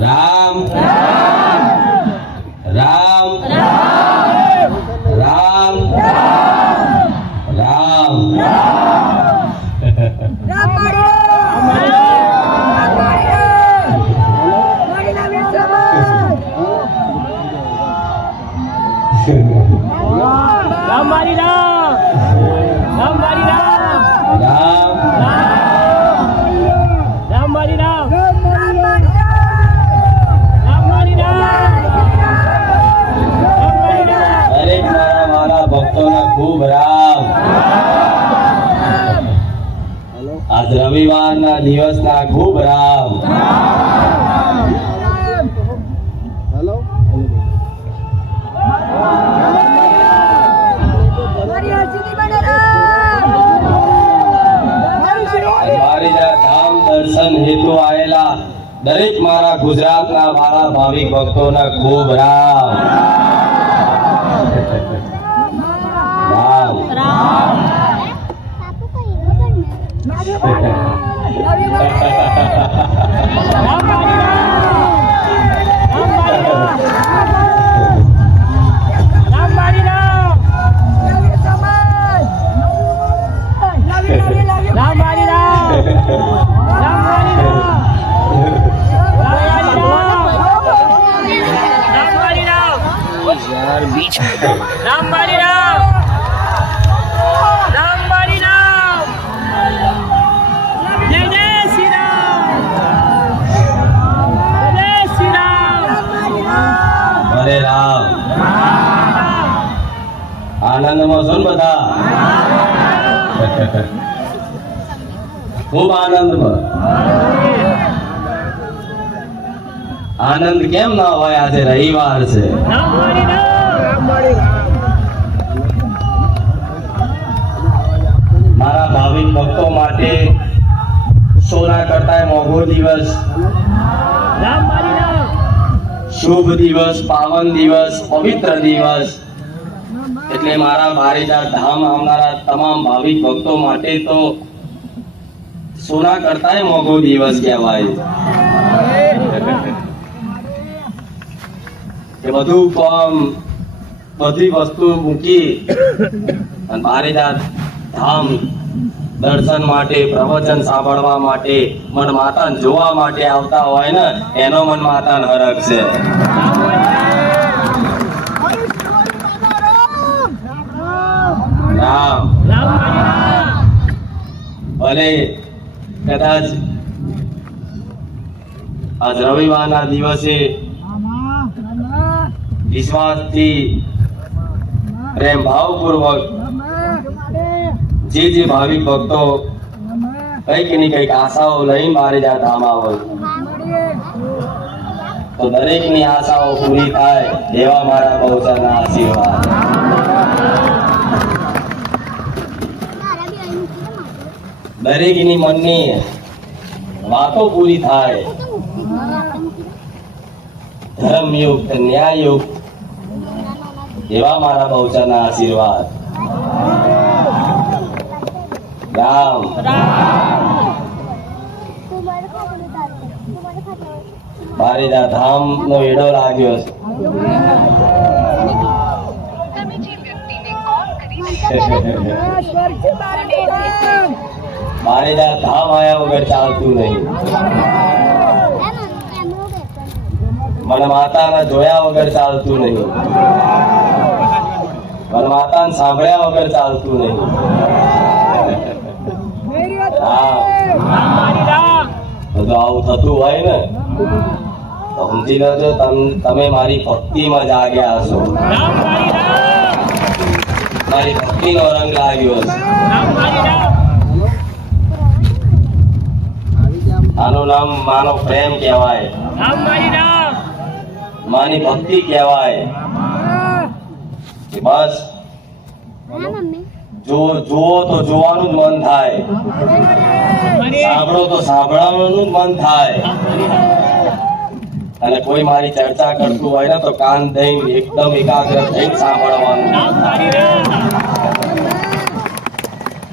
રામ રામ રામ રામ ખૂબ રામ. આજ રવિવારના દિવસના ખૂબ રામ. ધામ દર્શન હેતુ આવેલા દરેક મારા ગુજરાતના મારા ભાવિક ભક્તોના ખૂબ રામ. આનંદમાં છો ને બધા? ખૂબ આનંદમાં. આનંદ કેમ ના હોય? આજે રવિવાર છે. મારા ભાવિક ભક્તો માટે સોના કરતા મોંઘો દિવસ, શુભ દિવસ, પાવન દિવસ, પવિત્ર દિવસ. એટલે મારા બારેજા ધામ આવનારા તમામ ભાવિક ભક્તો માટે તો સોના કરતા મોંઘો દિવસ કહેવાય. કે બધું કામ બધી વસ્તુ મૂકી અને બારેજા ધામ દર્શન માટે, પ્રવચન સાંભળવા માટે, મન માતાને જોવા માટે આવતા હોય ને, એનો મન માતાને હરખ છે. રામ. ભલે કદાચ આજ રવિવારના દિવસે વિશ્વાસથી પ્રેમ ભાવપૂર્વક જે ભાવિક ભક્તો કઈક ને કઈક આશાઓ લઈને બારેજા ધામ આવે તો દરેકની આશાઓ પૂરી થાય એવા મારા બહુચરના આશીર્વાદ. દરેકની મનની વાતો પૂરી થાય. ધર્મયુક્ત, ન્યાયયુક્ત એવા મારા બહુચરના આશીર્વાદ. રામ. બારેજા ધામ નો એડો લાગ્યો છે. બારેજા ધામ આયા વગર ચાલતું નહીં. મને માતાને જોયા વગર ચાલતું નહીં. મને માતાને સાંભળ્યા વગર ચાલતું નહીં. બધું આવું થતું હોય ને તો સમજી લેજો તમે મારી ભક્તિમાં જાગ્યા હશો. મારી ભક્તિનો રંગ લાગ્યો હશે. આનું નામ માનો પ્રેમ કહેવાય, માની ભક્તિ કહેવાય. બસ જુઓ તો જોવાનું જ મન થાય, સાંભળો તો સાંભળવાનું જ મન થાય. અને કોઈ મારી ચર્ચા કરતું હોય ને તો કાન દઈને એકદમ એકાગ્ર થઈને સાંભળવાનું.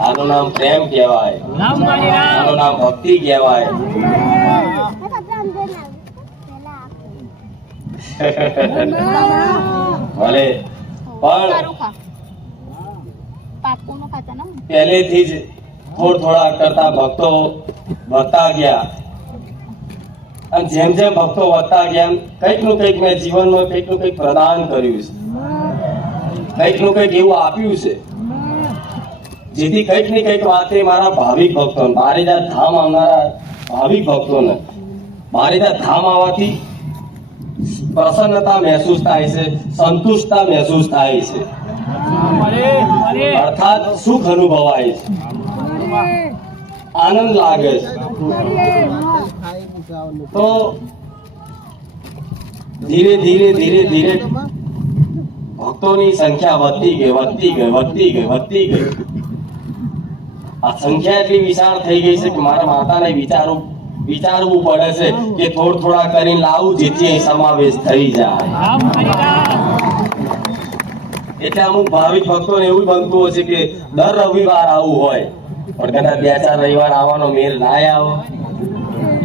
આનું નામ પ્રેમ કહેવાય, આનું નામ ભક્તિ કહેવાય. ભલે પણ પહેલેથી જ થોડા કરતા ભક્તો વધતા ગયા અને જેમ જેમ ભક્તો વધતા ગયા કંઈક નું કંઈક મેં જીવનમાં કંઈક નું કંઈક પ્રદાન કર્યું છે, કંઈક નું કંઈક એવું આપ્યું છે જેથી કંઈક ને કંઈક વાતે મારા ભાવિક ભક્તોને, બારેજા ધામ આવનારા ભાવિક ભક્તોને બારેજા ધામ આવવાથી પ્રસન્નતા મહેસૂસ થાય છે, સંતુષ્ટતા મહેસૂસ થાય છે, અર્થાત સુખ અનુભવાય છે, આનંદ લાગે છે. તો ધીરે ધીરે ધીરે ધીરે ભક્તોની સંખ્યા વધતી ગઈ વધતી ગઈ વધતી ગઈ વધતી ગઈ. આ સંખ્યા એટલી વિશાળ થઈ ગઈ છે કે મારા માતાને વિચારવું પડે છે કે થોડા કરીને લાવું જેથી અહીં સમાવેશ થઈ જાય. એટલે અમુક ભાવિક ભક્તોને એવું બનતું હશે કે દર રવિવાર આવું હોય પણ કદાચ 2-4 રવિવાર આવવાનો મેળ ના આવે.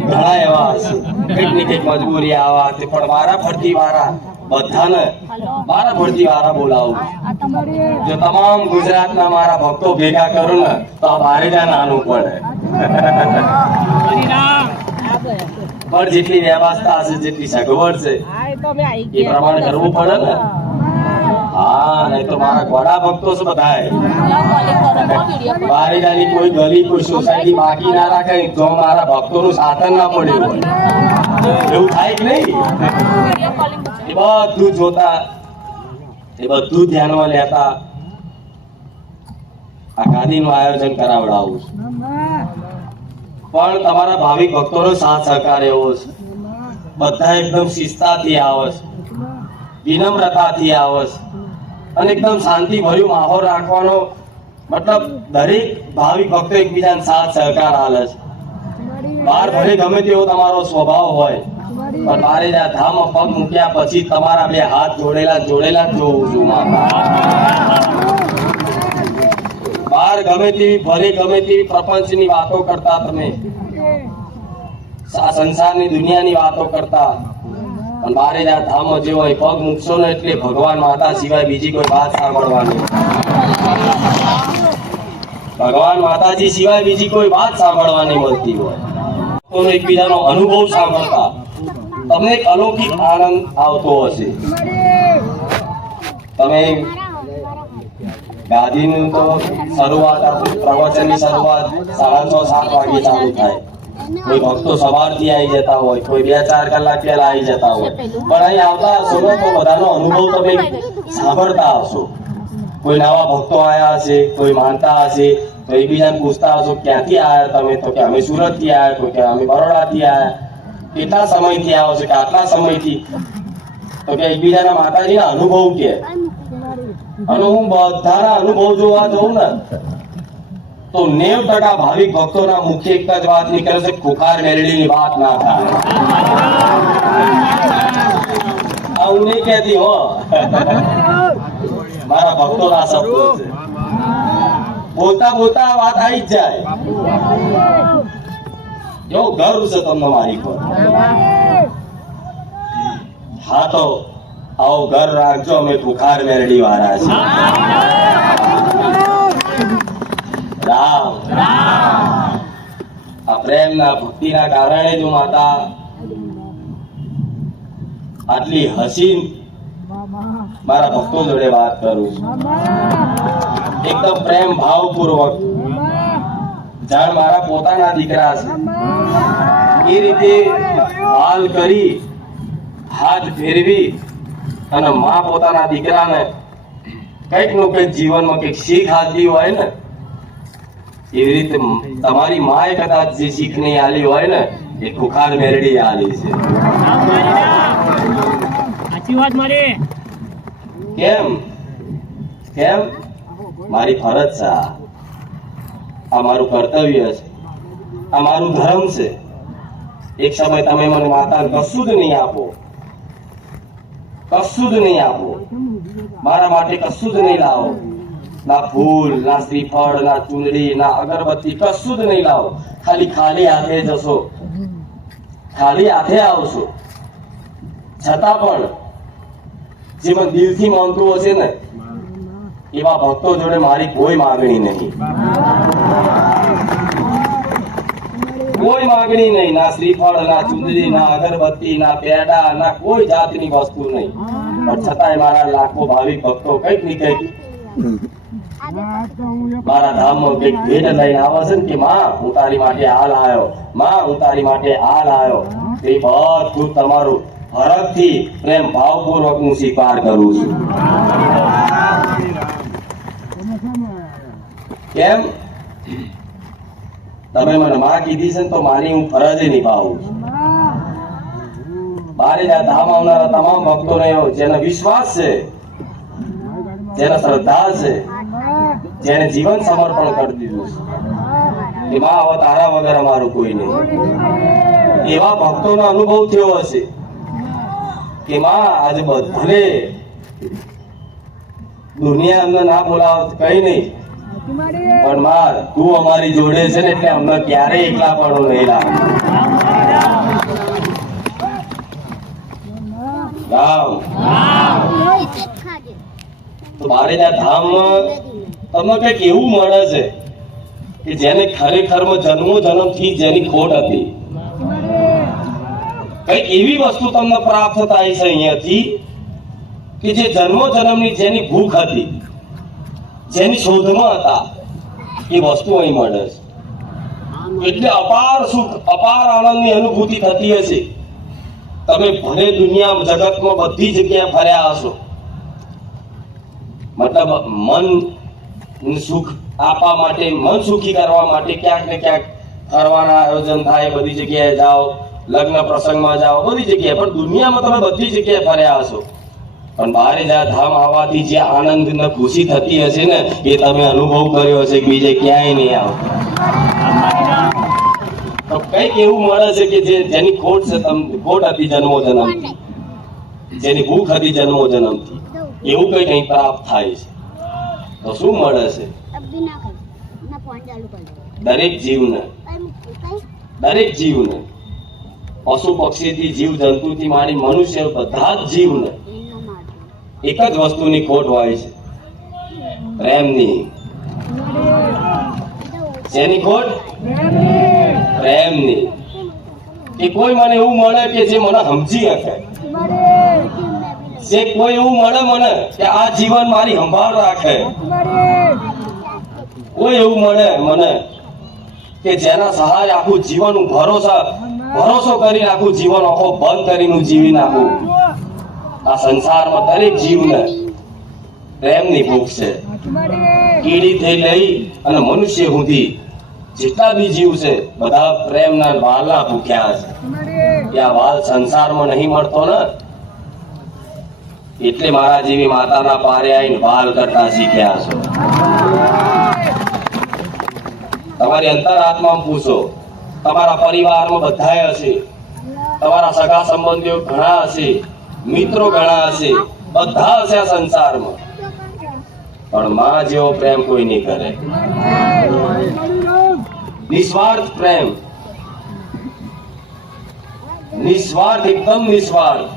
ઘણા એવા હશે કંઈક ને કંઈક મજબૂરી આવા હશે પણ મારા ફરતી વાળા બધાને મારા ફરતી વાળા બોલાવું. જો તમામ ગુજરાતના મારા ભક્તો ભેગા કરું ને તો આ બારેજા નાનું પડે. પણ જેટલી વ્યવસ્થા હશે જેટલી સગવડ છે એ પ્રમાણે કરવું પડે ને. હા, નહીં તો મારા ઘોડા ભક્તો છે બધાય. બારેજાની કોઈ ગલી કોઈ સોસાયટી બાકી ના રાખે જો મારા ભક્તોનું સાધન ના પડ્યું હોય. એવું થાય કે નહીં? એ બધું જોતા, એ બધું ધ્યાનમાં લેતા આ ગાદીનું આયોજન કરાવડાવું છું. પણ તમારા ભાવિક ભક્તોનો સાથ સહકાર એવો છે, બધા એકદમ શિસ્તાથી આવે છે, વિનમ્રતાથી આવે છે અને એકદમ શાંતિ ભર્યું માહોલ રાખવાનો મતલબ દરેક ભાવિક ભક્તો એકબીજાને સાથ સહકાર આલે છે. બહાર ભલે ગમે તેવો તમારો સ્વભાવ હોય પણ બારેજા ધામમાં પગ મૂક્યા પછી તમારા બે હાથ જોડેલા જોડેલા જ જોઉં છું માતા. બહાર ગમે તેવી ભલે ગમે તેવી પ્રપંચની વાતો કરતા, તમે આ સંસારની દુનિયાની વાતો કરતા પણ બારેજા ધામમાં જે હોય પગ મૂકશો ને એટલે ભગવાન માતા સિવાય બીજી કોઈ વાત સાંભળવાની, ભગવાન માતાજી સિવાય બીજી કોઈ વાત સાંભળવાની મળતી હોય. તો એકબીજાનો અનુભવ સાંભળતા તમને એક અલૌકિક આનંદ આવતો હશે. તમે ગાદીનું તો શરૂઆત પ્રવચનની શરૂઆત 6:30-7 વાગે ચાલુ થાય. કોઈ ભક્તો સવારથી આવી જતા હોય, કોઈ 2-4 કલાક પહેલા આવી જતા હોય પણ અહીં આવતા હશો ને તો બધાનો અનુભવ તમે સાંભળતા હશો. કોઈ નવા ભક્તો આવ્યા હશે, કોઈ માનતા હશે તો એકબીજાને પૂછતા હશો ક્યાંથી આવ્યા તમે? તો કે અમે સુરતથી આવ્યા, તો કે અમે બરોડાથી આવ્યા. કેટલા સમયથી આવો છો? કે આટલા સમયથી. તો કે એકબીજાના માતાજીના અનુભવ કે અને હું બધાના અનુભવ જોવા જઉં ને તો 90% ભાવિક ભક્તોના મુખ્ય એક જ વાત નીકળે છે, ખુખાર મેલડીની વાત ના થાય. આ હું નહીં કહેતી હો, મારા ભક્તોના શબ્દો છે. બોલતા બોલતા વાત આવી જ જાય. એવો ગર્વ છે તમને મારી પર. હા તો આવો ઘર રાખજો, અમે ખુખાર મેલડી વાળા છીએ. રામ આ પ્રેમના ભક્તિના કારણે જો માતા આટલી હસીન મારા ભક્તો જોડે વાત કરું છું, એકદમ પ્રેમ ભાવપૂર્વક, જાણ મારા પોતાના દીકરા છે એ રીતે હાલ કરી હાથ ફેરવી અને માં પોતાના દીકરાને કંઈક નું કંઈક જીવનમાં કંઈક શીખ આપી હોય ને એવી રીતે તમારી માએ કદાચ જે શીખ નહીં આલી હોય ને એ ખુખાર મેલડી આલી છે. સાચી વાત મારી. કેમ કેમ મારી ફરજ છે, આ મારું કર્તવ્ય છે, આ મારું ધર્મ છે. એક સમય તમે મને માતા કશું જ નહીં આપો, કશું જ નહીં આપો, મારા માટે કશું જ નહીં લાવો, ના ફૂલ, ના શ્રીફળ, ના ચુંદડી, ના અગરબત્તી, કશું જ નહીં લાવો. ખાલી હાથે જશો, ખાલી હાથે આવશો. છતાં પણ જે મને દિલથી માનતું હશે ને એવા ભક્તો જોડે મારી કોઈ માગણી નહીં, કોઈ માગણી નહીં. ના શ્રીફળ, ના ચુંદડી, ના અગરબત્તી, ના પેડા, ના કોઈ જાતની વસ્તુ નહીં. પણ છતાંય મારા લાખો ભાવિક ભક્તો કંઈક ને કંઈક મારા ધામમાં કંઈક ભેટ લઈને આવે છે ને કે માં હું તારી માટે આ લાયો, માં હું તારી માટે આ લાયો. એ બધું તમારું હરખથી પ્રેમ ભાવપૂર્વક હું સ્વીકાર કરું છું. કેમ? તમે મને માં કીધી છે ને તો મારી હું ફરજ નિભાવું છું. બારે ધામ આવનારા તમામ ભક્તોને જેને વિશ્વાસ છે, જેને શ્રદ્ધા છે, જેને જીવન સમર્પણ કરી દીધું છે કે માં હવે તારા વગર અમારું કોઈ નહીં, એવા ભક્તોનો અનુભવ થયો હશે કે માં આજે ભલે દુનિયા અમને ના બોલાવ કઈ નહીં, પણ માં તું અમારી જોડે છે ને એટલે અમને ક્યારેય એકલા પણ નહીં લાગે. તો મારે ત્યાં ધામમાં તમને કઈક એવું મળે છે કે જેને ખરેખરમાં જન્મો જન્મથી જેની ખોટ હતી, કઈક એવી વસ્તુ તમને પ્રાપ્ત થાય છે અહીંયાથી કે જે જન્મો જન્મની જેની ભૂખ હતી, જેની શોધમાં હતા, એ વસ્તુ અહીં મળે છે. એટલે અપાર સુખ, અપાર આનંદની અનુભૂતિ થતી હશે. તમે ભલે દુનિયા જગતમાં બધી જગ્યાએ ફર્યા હશો, મતલબ મન સુખ આપવા માટે, મન સુખી કરવા માટે ક્યાંક ને ક્યાંક ફરવાના આયોજન થાય, બધી જગ્યાએ જાઓ, લગ્ન પ્રસંગમાં જાઓ, બધી જગ્યાએ. પણ દુનિયામાં તમે બધી જગ્યાએ ફર્યા હશો, પણ બારે જા ધામ આવવાથી જે આનંદ ને ખુશી થતી હશે ને એ તમે અનુભવ કર્યો હશે કે બીજે ક્યાંય નહીં આવતો. તો કઈક એવું મળે છે કે જેની ખોટ છે, ખોટ હતી જન્મો જન્મથી, જેની ભૂખ હતી જન્મો જન્મથી, એવું કઈક અહીં પ્રાપ્ત થાય છે. તો શું મળે છે? દરેક જીવને, દરેક જીવને, પશુ પક્ષીથી, જીવ જંતુથી માંડી મનુષ્ય, બધા જ જીવને એક જ વસ્તુની ખોટ હોય છે, પ્રેમની. શેની ખોટ? પ્રેમની. કે કોઈ મને એવું મળે કે જે મને સમજી શકે, જે કોઈ એવું મળે મને કે આ જીવન મારી સંભાળ રાખે, કોઈ એવું મળે મને કે જેના સહાય આખું જીવન હું ભરોસો કરીને આખું જીવન આખો બંધ કરીને હું જીવી નાખું. આ સંસારમાં દરેક જીવને પ્રેમની ભૂખ છે. કીડીથી લઈ અને મનુષ્ય સુધી જેટલા બી જીવ છે બધા પ્રેમના વાલના ભૂખ્યા છે. આ વાલ સંસારમાં નહીં મળતો ને, એટલે મારા જેવી માતાના પારે આવીને વાલ કરતા શીખ્યા છો. તમારી અંતરાત્મામાં પૂછો, તમારા પરિવારમાં બધા હશે, તમારા સગા સંબંધીઓ ઘણા હશે, મિત્રો ઘણા હશે, બધા હશે આ સંસારમાં, પણ માં જેવો પ્રેમ કોઈ નહીં કરે. નિસ્વાર્થ પ્રેમ, નિસ્વાર્થ, એકદમ નિસ્વાર્થ.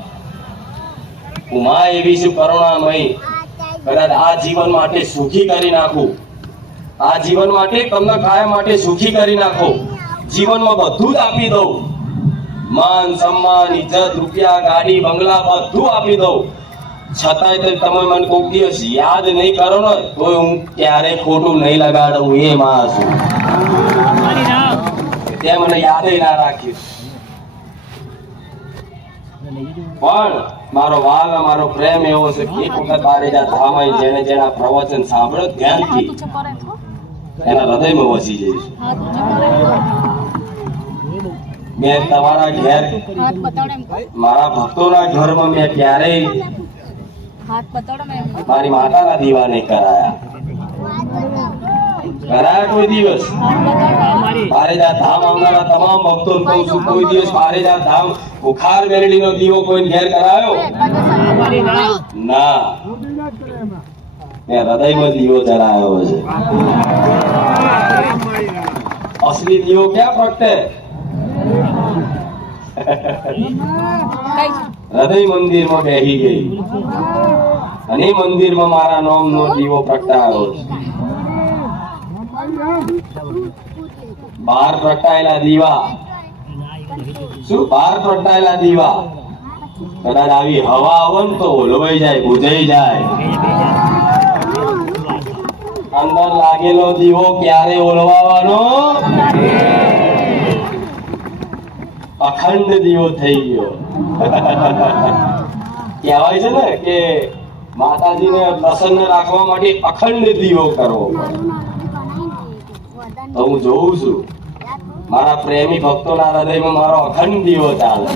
હું માં એવી છું કરુણામય, કદાચ આ જીવન માટે સુખી કરી નાખું, આ જીવન માટે તમને કાયમ માટે સુખી કરી નાખો, જીવનમાં બધું જ આપી દઉં, માન સન્માન, ઇજ્જત, રૂપિયા, ગાડી, બંગલા બધું આપી દઉં, છતાંય તમે મને કોઈક દિવસ યાદ નહીં કરો ને તો હું ક્યારે ખોટું નહીં લગાડું. એ માં છું, તે મને યાદ ના રાખ્યું. પણ મારો વાલ, મારો પ્રેમ એવો છે કે એક વખત બારે જા ધામ જેને જેના પ્રવચન સાંભળો ધ્યાનથી એના હૃદયમાં વસી જઈશ. મેં તમારા ઘેર, મારા ભક્તોના ઘરમાં મેં ક્યારેય મારી માતાના દીવા નહીં કરાયા કોઈ દિવસ. બારેજા ધામ આવનારા તમામ ભક્તો કહું છું, કોઈ દિવસ બારેજા ધામ બુખાર મેરડીનો દીવો કોઈ ઘેર કરાયો ના. મેં હૃદયમાં દીવો જલાયો છે. અસલી દીવો ક્યાં પ્રગટે? હૃદય મંદિરમાં બેહી ગઈ અને એ મંદિરમાં મારા નામનો દીવો પ્રગટાયો છે. બહાર પ્રગટાયેલા દીવા, શું બહાર પ્રગટાયેલા દીવા કદાચ આવી હવા આવે ને તો ઓલવાઈ જાય, બુઝાઈ જાય. અંદર લાગેલો દીવો ક્યારે ઓલવાવાનો? અખંડ દીવો થઈ ગયો. કહેવાય છે ને કે માતાજીને પ્રસન્ન રાખવા માટે અખંડ દીવો કરવો. તો હું જોઉં છું મારા પ્રેમી ભક્તોના હૃદયમાં મારો અખંડ દીવો ચાલે.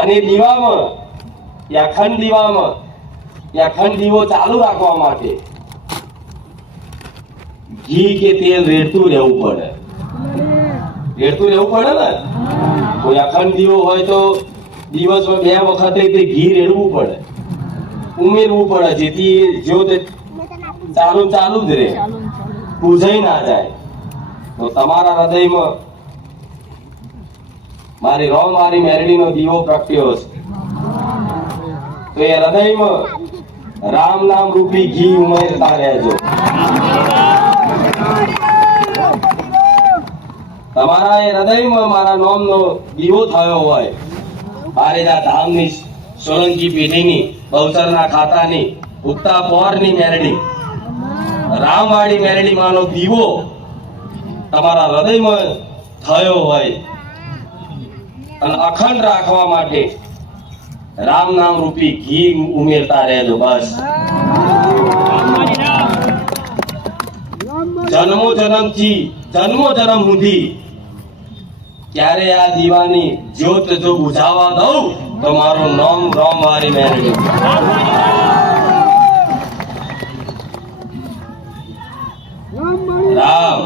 અને દીવામાં, એ અખંડ દીવામાં, એ અખંડ દીવો ચાલુ રાખવા માટે ઘી કે તેલ રેડતું રહેવું પડે. રેડતું રહેવું પડે ને. કોઈ અખંડ દીવો હોય તો દિવસમાં 2 વખતે તે ઘી રેડવું પડે, ઉમેરવું પડે, જેથી જો તે ચાલુ જ રહે, પૂજાઈ ના જાય. તો તમારા હૃદયમાં મારી રોમ મારી મેરડીનો દીવો પ્રગટ્યો છે. તો એ હૃદયમાં રામ નામ રૂપી ઘી ઉમેરતા રહેજો. તમારા એ હૃદયમાં મારા નામનો દીવો થયો હોય, બારેજા ધામની સોલંકી પેઢીની બહુચરના ખાતાની ઉગતા પોરની મેરડી રામવાડી મેરડી માનો દીવો તમારા હૃદયમાં થયો હોય અને અખંડ રાખવા માટે રામ નામ રૂપી ઘી ઉમેરતા રહેજો. બસ જન્મો જન્મ સુધી ક્યારે આ દીવાની જ્યોત જો બુઝાવા દઉં તો મારું નામ રામવાડી મેરડી. રામ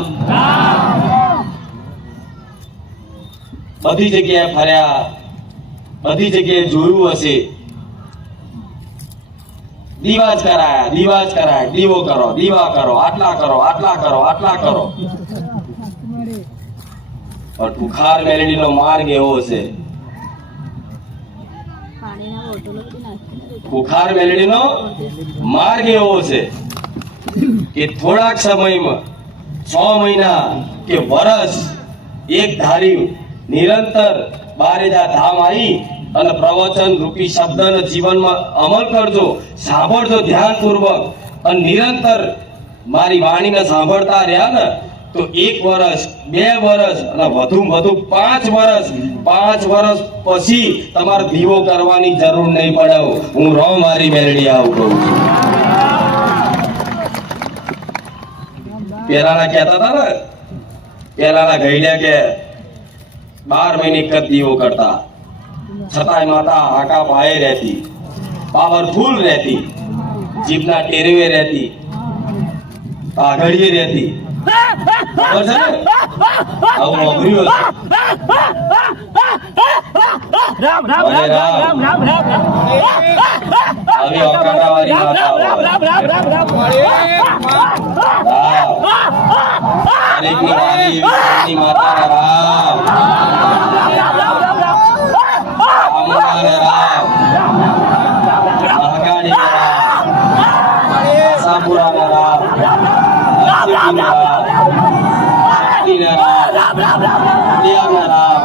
બધી જગ્યાએ ફર્યા, બધી જગ્યાએ જોયું હશે, દીવા જ કરાયા, દીવો કરો, દીવા કરો, આટલા કરો. પણ બુખાર મેલડીનો માર્ગ એવો છે, બુખાર મેલડીનો માર્ગ એવો છે કે થોડાક સમયમાં 6 મહિના કે વર્ષ એક ધારી નિરંતર બારેજા ધામ આવી અને પ્રવચન રૂપી શબ્દને જીવનમાં અમલ કરજો, સાંભળજો ધ્યાનપૂર્વક અને નિરંતર મારી વાણીને સાંભળતા રહ્યા ને તો 1 વર્ષ 2 વર્ષ અને વધુ 5 વર્ષ પછી તમારે દીવો કરવાની જરૂર નહીં પડે. હું રોમ મારી મેલડી આવું કહું છું. પેલાના કહેતા હતા ને, પેલાના ગઈડ્યા કે 12 મહિને એક જ દીવો કરતા, છતાંય માતા આકા પાયે રહેતી, પાવરફુલ રહેતી, જીભના ટેરવે રહેતી, પાઘડીએ રહેતી. ખબર છે ને? આવું વાપર્યું હશે. આવી ઓકાળાવાળી માતા હોય. દરેકની વાલી એવી માતાના રામ, રામુનાને રામ, મહાકાળીને રામ, આશાપુરાને રામ, અક્ષયજીને રામ, શક્તિને રામ, દુનિયાને રામ,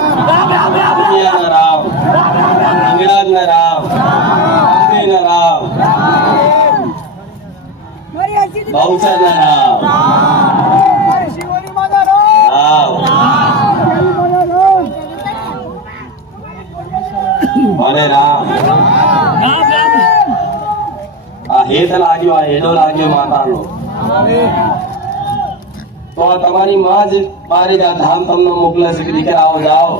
દુનિયાને રામ, અંગડાજને રામ, અંબેને રામ, બહુચરને રામ. મને રામ આ હેત લાગ્યો, આ હેડો લાગ્યો માતાનો. તો તમારી માં જ બારેજા ધામ તમને મોકલે છે કે દીકરા આવો જાઓ.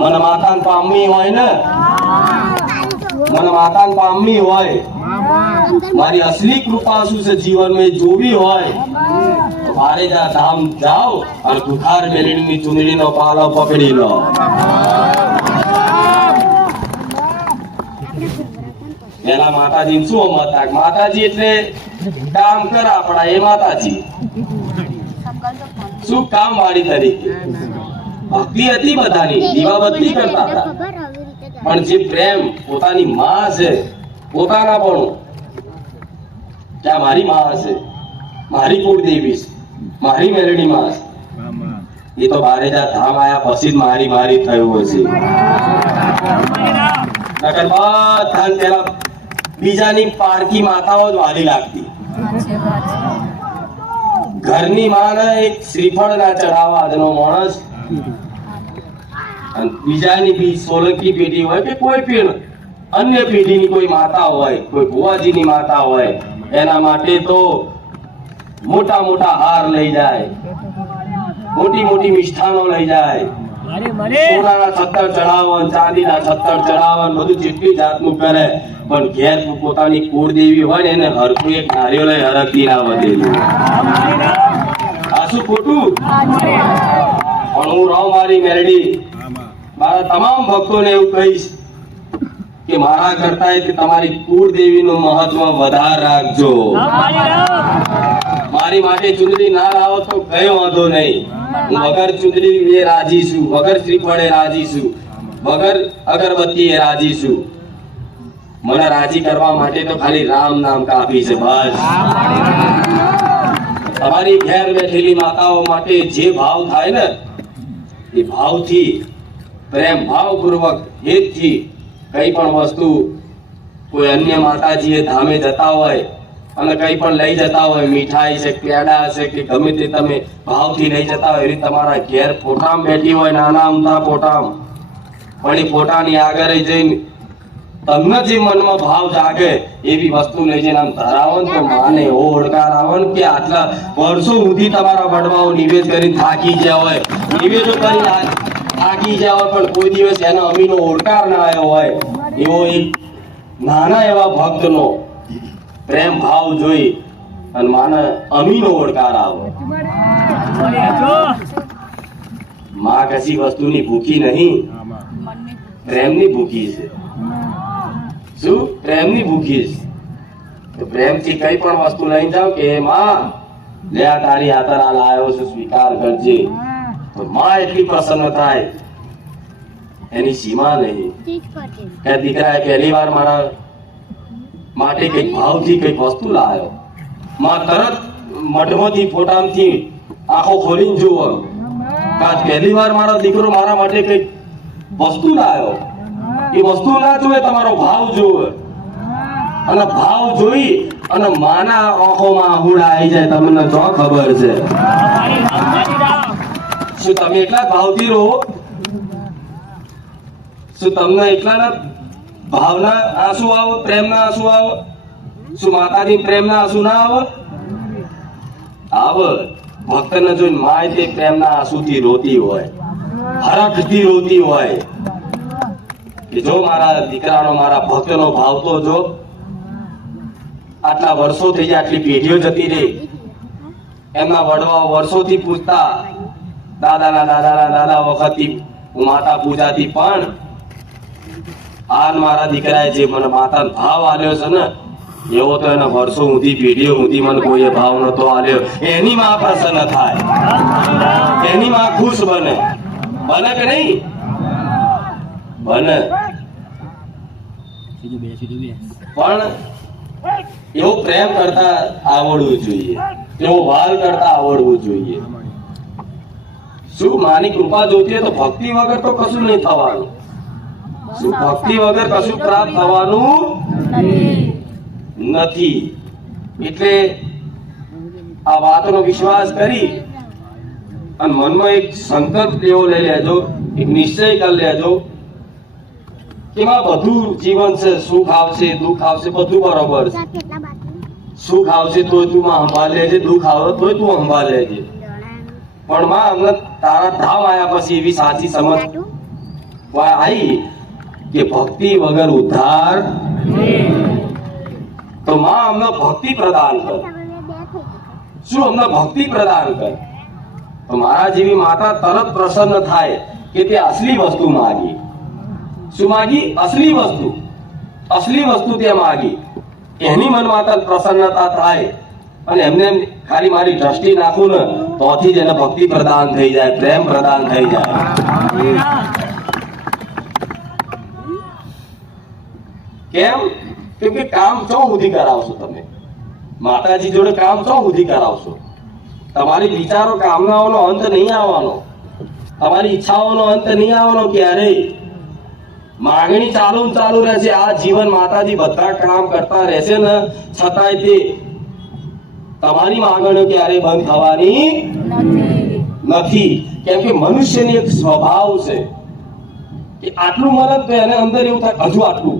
મને માતાને પામવી હોય ને, મને માતાને પામવી હોય, મારી અસલી કૃપા શું છે જીવનમાં જોવી હોય તો બારેજા ધામ જાઓ અને બુખાર મેલડીની ચૂંદડીનો પાલો પકડી લો. પેલા માતાજી શું મત? માતાજી એટલે કામ કરે આપણા, એ માતાજી શું કામ વાળી તરીકે ભક્તિ હતી બધાની, દીવાબત્તી કરતા હતા, પણ જે પ્રેમ પોતાની માં છે, પોતાના પણ ત્યાં મારી માં હશે, મારી કુળદેવી છે, મારી મેલડી માં છે, એ તો બારેજા ધામ આયા પછી જ મારી મારી થયું હશે. નકર બધા પેલા બીજાની પારકી માતાઓ જ વાલી લાગતી. ઘરની માને એક શ્રીફળ ના ચડાવવા આજનો માણસ, અને બીજાની બી સોલંકી પેઢી હોય કે કોઈ પણ અન્ય પેઢીની કોઈ માતા હોય, કોઈ ભુવાજીની માતા હોય, એના માટે તો મોટા મોટા હાર લઈ જાય, મોટી મોટી મિષ્ઠાનો લઈ જાય, સોનાના છત્તર ચડાવન, ચાંદીના છત્તર ચડાવન, બધું જેટલી જાતનું કરે, પણ ઘેર પોતાની કુળદેવી હોય ને એને હરખું એક નારિયેળ લઈ હરખતી ના વધેલું. આ શું ખોટું? પણ હું રહું મારી મેલડી, મારા તમામ ભક્તોને એવું કહીશ કે મારા કરતા તમારી કુળદેવીનું મહત્વ વધારે રાખજો. મારી માટે ચુંદડી ના લાવો તો કઈ વાંધો નહીં, હું વગર ચુંદડી એ રાજી છું, વગર શ્રીફળે રાજી છું, વગર અગરબત્તી એ રાજી છું. મને રાજી કરવા માટે તો ખાલી રામ નામ કાફી છે બસ. તમારી ઘેર બેઠેલી માતાઓ માટે જે ભાવ થાય ને એ ભાવથી, પ્રેમ ભાવપૂર્વક, હેતથી કઈ પણ વસ્તુ કોઈ અન્ય માતાજીએ ધામે જતા હોય અને કઈ પણ લઈ જતા હોય, મીઠાઈ છે, પેડા છે કે ગમે તે તમે ભાવથી લઈ જતા હોય, એવી તમારા ઘેર ફોટામ બેઠી હોય, નાના અમથા ફોટામ, પણ એ ફોટાની આગળ જઈને તમને જે મનમાં ભાવ જાગે એવી વસ્તુ લઈ જઈને આમ ધરાવો ને તો માને એવો ઓળકાર આવે ને કે આટલા વર્ષો સુધી તમારા વડવાઓ નિવેદ કરીને થાકી ગયા હોય, નિવેદો કરીને થાકી ગયા હોય, પણ કોઈ દિવસ એનો અમીનો ઓળકાર ના આવ્યો હોય, એવો એક નાના એવા ભક્તનો પ્રેમ ભાવ જોઈ અને માને અમીનો ઓળકાર આવે. માં કશી વસ્તુની ભૂખી નહીં, પ્રેમની ભૂખી છે. શું? પ્રેમની ભૂખી છે. તો પ્રેમથી કઈ પણ વસ્તુ લઈ જાવ કે માં લે આ તારી હાથર આ લાયો છું, સ્વીકાર કરજે, તો માં એટલી પ્રસન્ન થાય એની સીમા નહીં. કે દીકરાએ પહેલી વાર મારા માટે કઈક ભાવથી કઈક વસ્તુ લાવ્યો, માં તરત મઢમાંથી ફોટામાંથી આંખો ખોલીને જુઓ, આજ પહેલી વાર મારો દીકરો મારા માટે કઈક વસ્તુ લાવ્યો. એ વસ્તુ ના જોવે, તમારો ભાવ જોવે, અને ભાવ જોઈ અને માના આંખોમાં આહુડા આવી જાય. તમને જો ખબર છે શું તમે એટલા ભાવથી રહો? શું તમને એટલા ભાવના આંસુ આવે, પ્રેમના આંસુ આવે? શું માતાજી પ્રેમના આંસુ ના આવે? આવે. ભક્તને જોઈને માય તે પ્રેમના આંસુથી રોતી હોય, હરખથી રોતી હોય કે જો મારા દીકરાનો, મારા ભક્તનો ભાવ તો જો. આટલા વર્ષો થઈ જાય, આટલી પેઢીઓ જતી રહી, એમના વડવાઓ વર્ષોથી પૂછતા, દાદાના દાદા વખતથી હું માતા પૂજાતી, પણ આ મારા દીકરાએ જે મને માતાનો ભાવ આલ્યો છે ને, એવો તો એના વર્ષો સુધી, પેઢીઓ સુધી મને કોઈ ભાવ નતો આલ્યો. એની માં પ્રસન્ન થાય, એની માં ખુશ બને. બને કે નહીં? બને. પણ એવો પ્રેમ કરતા આવડવું જોઈએ, એવો વાલ કરતા આવડવું જોઈએ. શું માની કૃપા જોતી હોય તો ભક્તિ વગર તો કશું નહીં થવાનું. શું ભક્તિ વગર કશું પ્રાપ્ત થવાનું નથી. એટલે આ વાતનો વિશ્વાસ કરી અને મનમાં એક સંકલ્પ એવો લઈ લેજો, એક નિશ્ચય કરી લેજો કે માં બધું જીવન છે, સુખ આવશે, દુઃખ આવશે, બધું બરોબર છે. સુખ આવશે તોય તું માં સંભાળ લેજે, દુઃખ આવે તોય તું સંભાળ લેજે, પણ માં અમને તારા ધામ આવ્યા પછી એવી સાચી સમજ આવી કે ભક્તિ વગર ઉદ્ધાર. તો માં અમને ભક્તિ પ્રદાન કર. શું અમને ભક્તિ પ્રદાન કર? તો મારા જેવી માતા તરત પ્રસન્ન થાય કે તે અસલી વસ્તુ માગી. શું માગી? અસલી વસ્તુ. અસલી વસ્તુ તે માગી, એની મન માતા પ્રસન્નતા થાય. અને એમને ખાલી મારી દ્રષ્ટિ નાખું ને તોથી જ એને ભક્તિ પ્રદાન થઈ જાય, પ્રેમ પ્રદાન થઈ જાય. કેમ? કેમ કે કામ ચો સુધી કરાવશો તમે માતાજી જોડે? કામ ચો સુધી કરાવશો? તમારી વિચારો કામનાઓનો અંત નહીં આવવાનો, તમારી ઈચ્છાઓનો અંત નહીં આવવાનો ક્યારેય. માંગણી ચાલુ ને ચાલુ રહેશે. આ જીવન માતાજી બધા કામ કરતા રહેશે ને, છતાંય તે તમારી માંગણીઓ ક્યારેય બંધ થવાની નથી. કેમ કે મનુષ્યની એક સ્વભાવ છે કે આટલું મરદ તો એને અંદર એવું થાય, હજુ આટલું,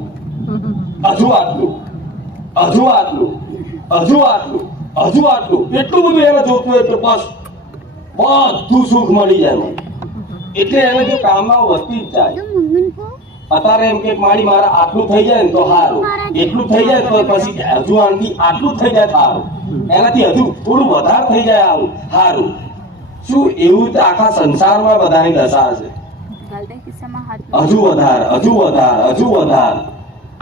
હજુ આટલું, હજુ આટલું, હજુ આટલું, હજુ આટલું, એટલું બધું એને જોતું હોય કે બસ બધું સુખ મળી જાય મને. એટલે એને જો કામનાઓ વધતી જ જાય. અત્યારે એમ કે મારી મારા આટલું થઈ જાય ને તો સારું, એટલું થઈ જાય તો પછી હજુ આનાથી આટલું થઈ જાય સારું, એનાથી હજુ થોડું વધારે થઈ જાય આવું સારું. શું એવું તો આખા સંસારમાં બધાની દશા છે? હજુ વધારે, હજુ વધારે, હજુ વધારે,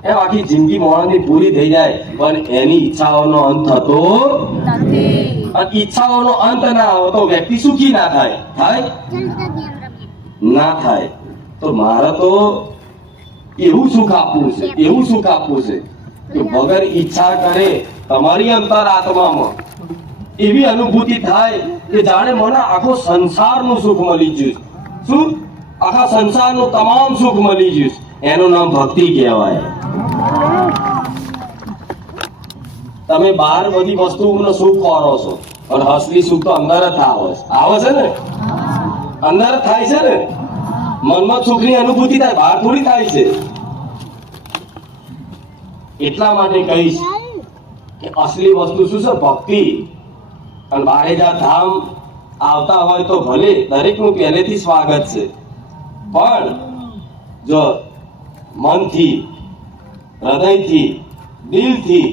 એમ આખી જિંદગી મોણાની પૂરી થઈ જાય પણ એની ઈચ્છાઓનો અંત થતો નથી. અને ઈચ્છાઓનો અંત ના આવે તો વ્યક્તિ સુખી ના થાય. થાય ના થાય. તો મારે તો એવું સુખ આપવું છે, એવું સુખ આપવું છે કે વગર ઈચ્છા કરે તમારી અંતર આત્મામાં એવી અનુભૂતિ થાય કે જાણે મને આખો સંસારનું સુખ મળી ગયું. શું? આખા સંસારનું તમામ સુખ મળી ગયું. એનું નામ ભક્તિ કહેવાય. તમે બહાર બધી વસ્તુઓનું સુખ ખોરો છો પણ અસલી સુખ તો અંદર જ આવે છે ને, અંદર થાય છે ને. મનમાં સુખની અનુભૂતિ થાય, બહાર થોડી થાય છે. એટલા માટે કહીશ કે અસલી વસ્તુ શું છે? ભક્તિ. અને બારેજા ધામ આવતા હોય તો ભલે, દરેકનું પહેલેથી સ્વાગત છે, પણ જો મનથી, હૃદયથી, દિલથી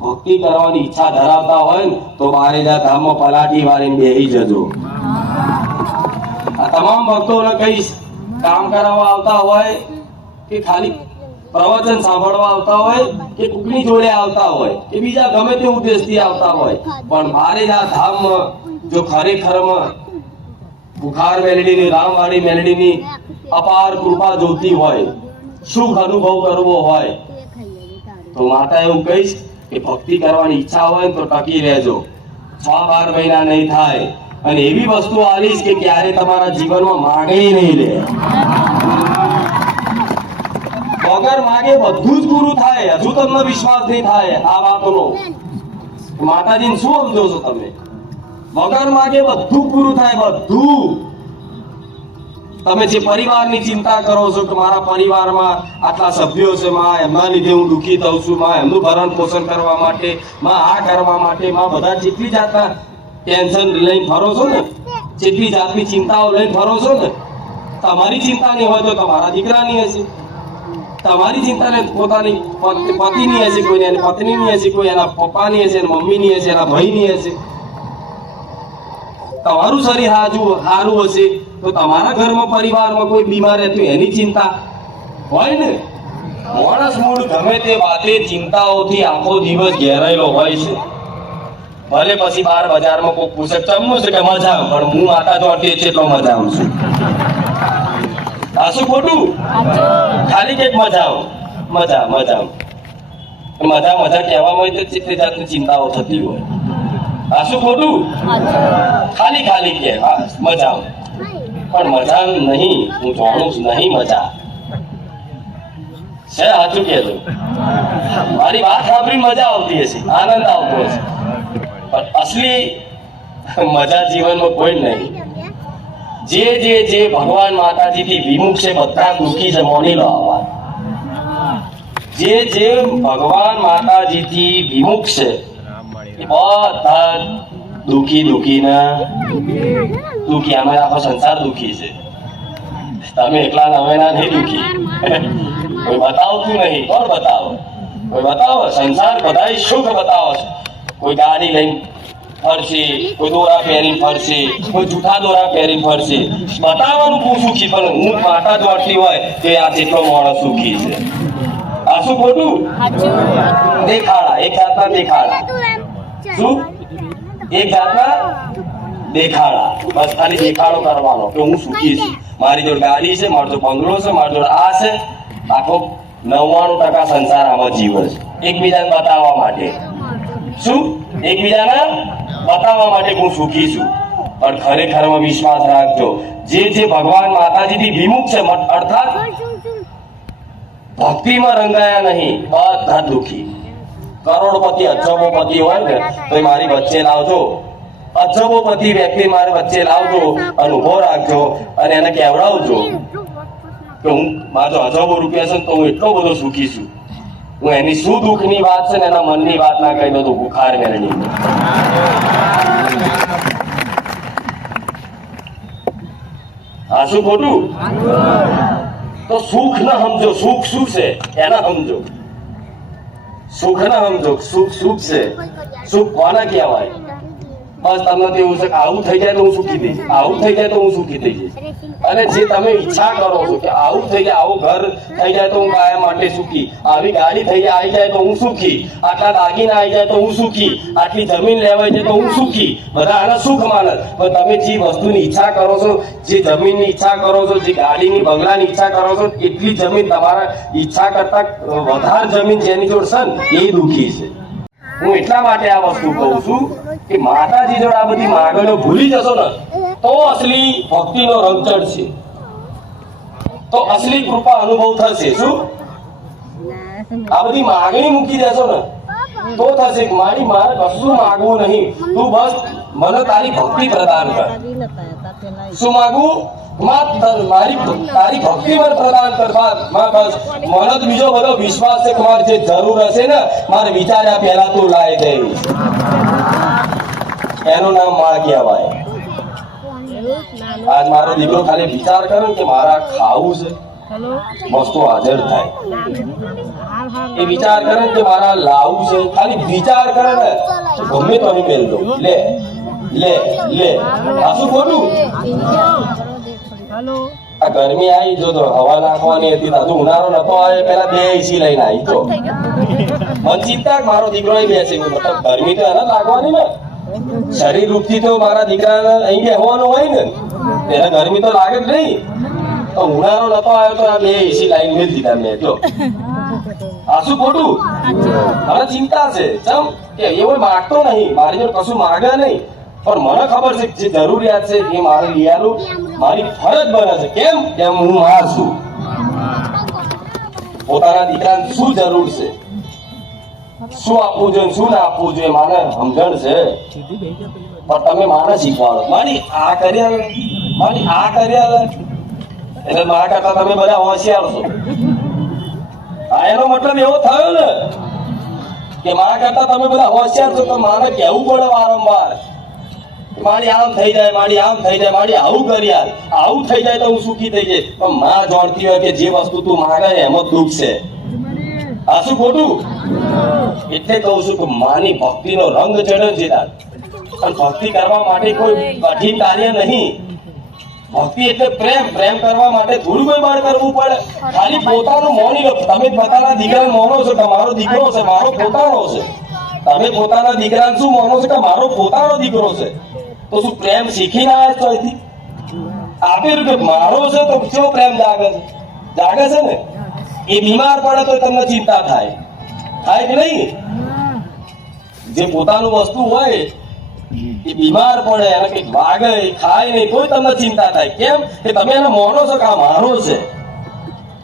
ભક્તિ કરવાની ઈચ્છા ધરાવતા હોય ને તો બારેજા ધામમાં પલાઠી વાળીને બેસી જજો. આ તમામ ભક્તોને કહીશ, કામ કરાવવા આવતા હોય કે ખાલી પ્રવચન સાંભળવા આવતા હોય કે કુકની જોડે આવતા હોય કે બીજા ગમે તે ઉદ્દેશથી આવતા હોય, પણ બારેજા ધામમાં જો ખરેખરમાં બુખાર મેલડીની, રામવાળી મેલડીની અપાર કૃપા જોતી હોય, સુખ અનુભવ કરવો હોય તો માતા એવું કહીશ કે ભક્તિ કરવાની ઈચ્છા હોય તો ટકી રહેજો. 6-12 મહિના નહીં થાય અને એવી વસ્તુ આલીશ કે ક્યારે તમારા જીવનમાં માગણી નહીં લે. વગર માગે બધું જ પૂરું થાય. હજુ તમને વિશ્વાસ નહીં થાય આ વાતનો. માતાજીને શું સમજો છો તમે? વગર માગે બધું પૂરું થાય, બધું. તમે જે પરિવારની ચિંતા કરો છો કે મારા પરિવારમાં આટલા સભ્યો છે, માં એમના લીધે હું દુઃખી થઉં છું, માં એમનું ભરણ પોષણ કરવા માટે, માં આ કરવા માટે, માં બધા જેટલી જાતના ટેન્શન લઈને ફરો છો ને, જેટલી જાતની ચિંતાઓ લઈને ફરો છો ને, તમારી ચિંતા નહીં હોય તો તમારા દીકરાની હશે, તમારી ચિંતા ને પોતાની પતિની હશે, કોઈ એની પત્નીની હશે, કોઈ એના પપ્પાની હશે, મમ્મીની હશે, એના ભાઈની હશે. તમારું શરીર સારું હશે તો તમારા ઘરમાં પરિવારમાં કોઈ બીમાર રહેતું એની ચિંતા હોય ને. માણસ મૂળ ગમે તે વાતે ચિંતાઓથી આખો દિવસ ઘેરાયેલો હોય છે. ભલે પછી બહાર બજારમાં કોઈ પૂછે ચમનું છે કે મજા, પણ હું માતા ચોટી એટલો મજા છું. આ શું ખોટું? ખાલી કઈક મજા મજા મજા મજા મજા કહેવામાં તો કેટલી જાતની ચિંતાઓ થતી હોય. આ શું ખોટું? ખાલી ખાલી કે મજા, પણ મજા નહીં. હું જાણું છું નહીં મજા છે. સાચું કહેજો. મારી વાત સાંભળી મજા આવતી હશે, આનંદ આવતો હશે, પણ અસલી મજા જીવનમાં કોઈ નહીં. જે ભગવાન માતાજીથી વિમુખ છે બધા દુઃખી છે. મોની લો આ વાત. જે ભગવાન માતાજીથી વિમુખ છે બધા દુઃખી આમાં આખો સંસાર દુઃખી છે. તમે એકલા નવેના નહીં દુઃખી. કોઈ બતાવતું નહીં. કોણ બતાવો? કોઈ બતાવો? સંસાર બધા સુખ બતાવો છે. કોઈ ગાડી લઈને ફરશે, કોઈ દોરા પહેરીને ફરશે, કોઈ જૂઠા દોરા પહેરીને ફરશે. બતાવવાનું બહુ સુખી, પણ હું માતા જો આટલી હોય તો આ જેટલો માણસ સુખી છે. આ શું ખોટું? દેખાડા, એક જાતના દેખાડા. શું? એક જાતના દેખાડા, બસ ખાલી દેખાડો કરવાનો કે હું સુખી છું, મારી જોડે ગાડી છે, મારો જોડે બંગલો છે, મારી જોડે આ છે. આખો 99% સંસાર આમાં જીવે છે એકબીજાને બતાવવા માટે. શું? એકબીજાને બતાવવા માટે હું સુખી છું. પણ ખરેખરમાં વિશ્વાસ રાખજો, જે ભગવાન માતાજીથી વિમુખ છે અર્થાત ભક્તિમાં રંગાયા નહીં, બધા દુખી. કરોડપતિ અજબોપતિ હોય ને તો એ મારી વચ્ચે લાવજો, અજબોપતિ વ્યક્તિ મારી વચ્ચે લાવજો અને ઉભો રાખજો અને એને કહેવડાવજો કે હું મારો અજબો રૂપિયા છે તો હું એટલો બધો સુખી છું. હું એની શું દુઃખની વાત છે ને એના મનની વાત ના કહી દઉં તો બુખાર મેળવી. આ શું ખોટું? તો સુખ ન સમજો, સુખ શું છે એને સમજો. સુખ ન સમજો, સુખ છે. સુખ કોને કહેવાય? બસ તમને તો એવું છે કે આવું થઈ જાય તો હું સુખી થઈ જઈશ, આવું થઈ જાય તો હું સુખી થઈ જઈશ. અને જે તમે ઈચ્છા કરો છો કે આવું થઈ જાય, આવું ઘર થઈ જાય તો હું કાયમ માટે સુખી, આવી ગાડી થઈ જાય આવી જાય તો હું સુખી, આટલા દાગીના આવી જાય તો હું સુખી, આટલી જમીન લેવાઈ જાય તો હું સુખી, બધા આના સુખ માનસ. પણ તમે જે વસ્તુની ઈચ્છા કરો છો, જે જમીનની ઈચ્છા કરો છો, જે ગાડીની બંગલાની ઈચ્છા કરો છો, એટલી જમીન તમારા ઈચ્છા કરતા વધારે જમીન જેની જોડે છે ને એ દુઃખી છે. હું એટલા માટે આ વસ્તુ કહું છું કે માતાજી જોડે આ બધી માગણીઓ ભૂલી જશો ને તો અસલી ભક્તિનો રંગ ચડશે, તો અસલી કૃપા અનુભવ થશે. શું? આ બધી માગણી મૂકી દેશો ને તો થશે કે મારે કશું માગવું નહીં, તું બસ મને તારી ભક્તિ પ્રદાન કર. શું માગવું? તારી ભક્તિ મને પ્રદાન કર. બસ મને તો બીજો બધો વિશ્વાસ છે કે મારે જે જરૂર હશે ને મારે વિચાર્યા પહેલા તું લાવી દઈશ. એનું નામ માં કહેવાય. આજ મારો દીકરો ખાલી વિચાર કરે કે મારા ખાવું છે, વસ્તુ હાજર થાય. એ વિચાર કરે કે મારા લાવવું છે, ખાલી વિચાર કરે ને તો ગમે તો અહીં મેલ દો. લે લે લે. આ શું ખોટું? આ ગરમી આવી જો તો હવા નાખવાની હતી, હજુ ઉનાળો નતો આવે પેલા 2 એસી લઈને આવી તો મને ચિંતા મારો દીકરો અહીં બેસે. મતલબ ગરમી તો એને લાગવાની ને, શરીર રૂપથી તો મારા દીકરાને અહીં બેસવાનું હોય ને, એને ગરમી તો લાગે જ નહીં. તો ઉનાળો નતો આવ્યો તો આ 2 એસી લાઈન મેળ દીધા મેં. જો આ શું ખોટું? મને ચિંતા છે ચમ કે એવો માગતો નહીં, મારી જોડે કશું માગે નહીં, પણ મને ખબર છે જે જરૂરિયાત છે એ મારે લઈ આલું, મારી ફરજ બને છે. કેમ? કેમ હું માં છું. પોતાના દીકરાને શું જરૂર છે, શું આપવું જોઈએ, શું ના આપવું જોઈએ, માને સમજણ છે. પણ તમે માને શીખવાડો, મારી આ કર્યા, મારી આ કર્યા, એટલે મારા કરતા તમે બધા હોશિયાર છો. આ એનો મતલબ એવો થયો ને કે મારા કરતા તમે બધા હોશિયાર છો, તો મારે કહેવું પડે વારંવાર મારી આમ થઈ જાય, મારી આમ થઈ જાય, મારી આવું કરી યાર, આવું થઈ જાય તો હું સુખી થઈ જાય. પણ માં જાણતી હોય કે જે વસ્તુ તું માગે ને એમાં દુઃખ છે. આ શું ખોટું? એટલે કહું છું કે માની ભક્તિનો રંગ ચડે છે. પણ ભક્તિ કરવા માટે કોઈ કઠિન કાર્ય નહીં. ભક્તિ એટલે પ્રેમ. પ્રેમ કરવા માટે થોડું કોઈ બળ કરવું પડે. ખાલી પોતાનું મોની લો. તમે પોતાના દીકરાને મોનો છો કે મારો દીકરો છે, મારો પોતાનો છે. તમે પોતાના દીકરાને શું માનો છો કે મારો પોતાનો દીકરો છે? તો શું પ્રેમ શીખીને આવ્યા છો અહીંથી? આપેલું કે મારો છે તો કેવો પ્રેમ જાગે છે? જાગે છે ને. એ બીમાર પડે તો તમને ચિંતા થાય કે નહીં? જે પોતાનું વસ્તુ હોય એ બીમાર પડે, એને કંઈક વાગે, ખાય નહીં, કોઈ તમને ચિંતા થાય. કેમ? કે તમે એને માનો છો કે આ મારો છે,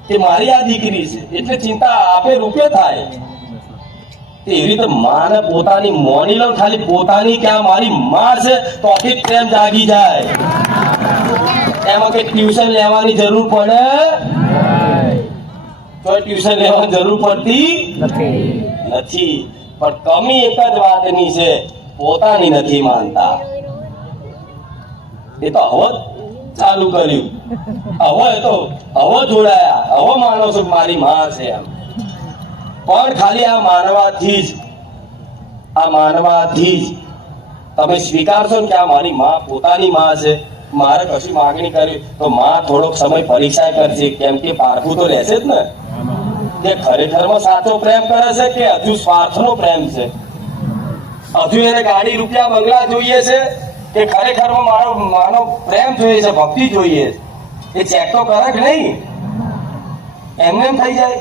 કે મારી આ દીકરી છે, એટલે ચિંતા આપે રૂપે થાય. એવી રીતે માને પોતાની મોની લો, ખાલી પોતાની કે આ મારી માં છે તો આખી પ્રેમ જાગી જાય. એમાં કઈ ટ્યુશન લેવાની જરૂર પડે? તો ટ્યુશન લેવાની જરૂર પડતી નથી. પણ કમી એક જ વાતની છે, પોતાની નથી માનતા. એ તો હવે ચાલુ કર્યું, હવે જોડાયા, હવે માનો છો મારી માં છે એમ. પણ ખાલી આ માનવાથી જ તમે સ્વીકારશો ને કે આ મારી માં પોતાની માં છે, મારે કશું માગણી કરી તો માં થોડોક સમય પરીક્ષા કરશે. કેમ કે પારખું તો રહેશે જ ને કે ખરેખરમાં સાચો પ્રેમ કરે છે કે હજુ સ્વાર્થનો પ્રેમ છે. હજુ એને ગાડી રૂપિયા બંગલા જોઈએ છે કે ખરેખર માનો પ્રેમ જોઈએ છે, ભક્તિ જોઈએ છે, એ ચેક તો કરે કે નહીં? એમને એમ થઈ જાય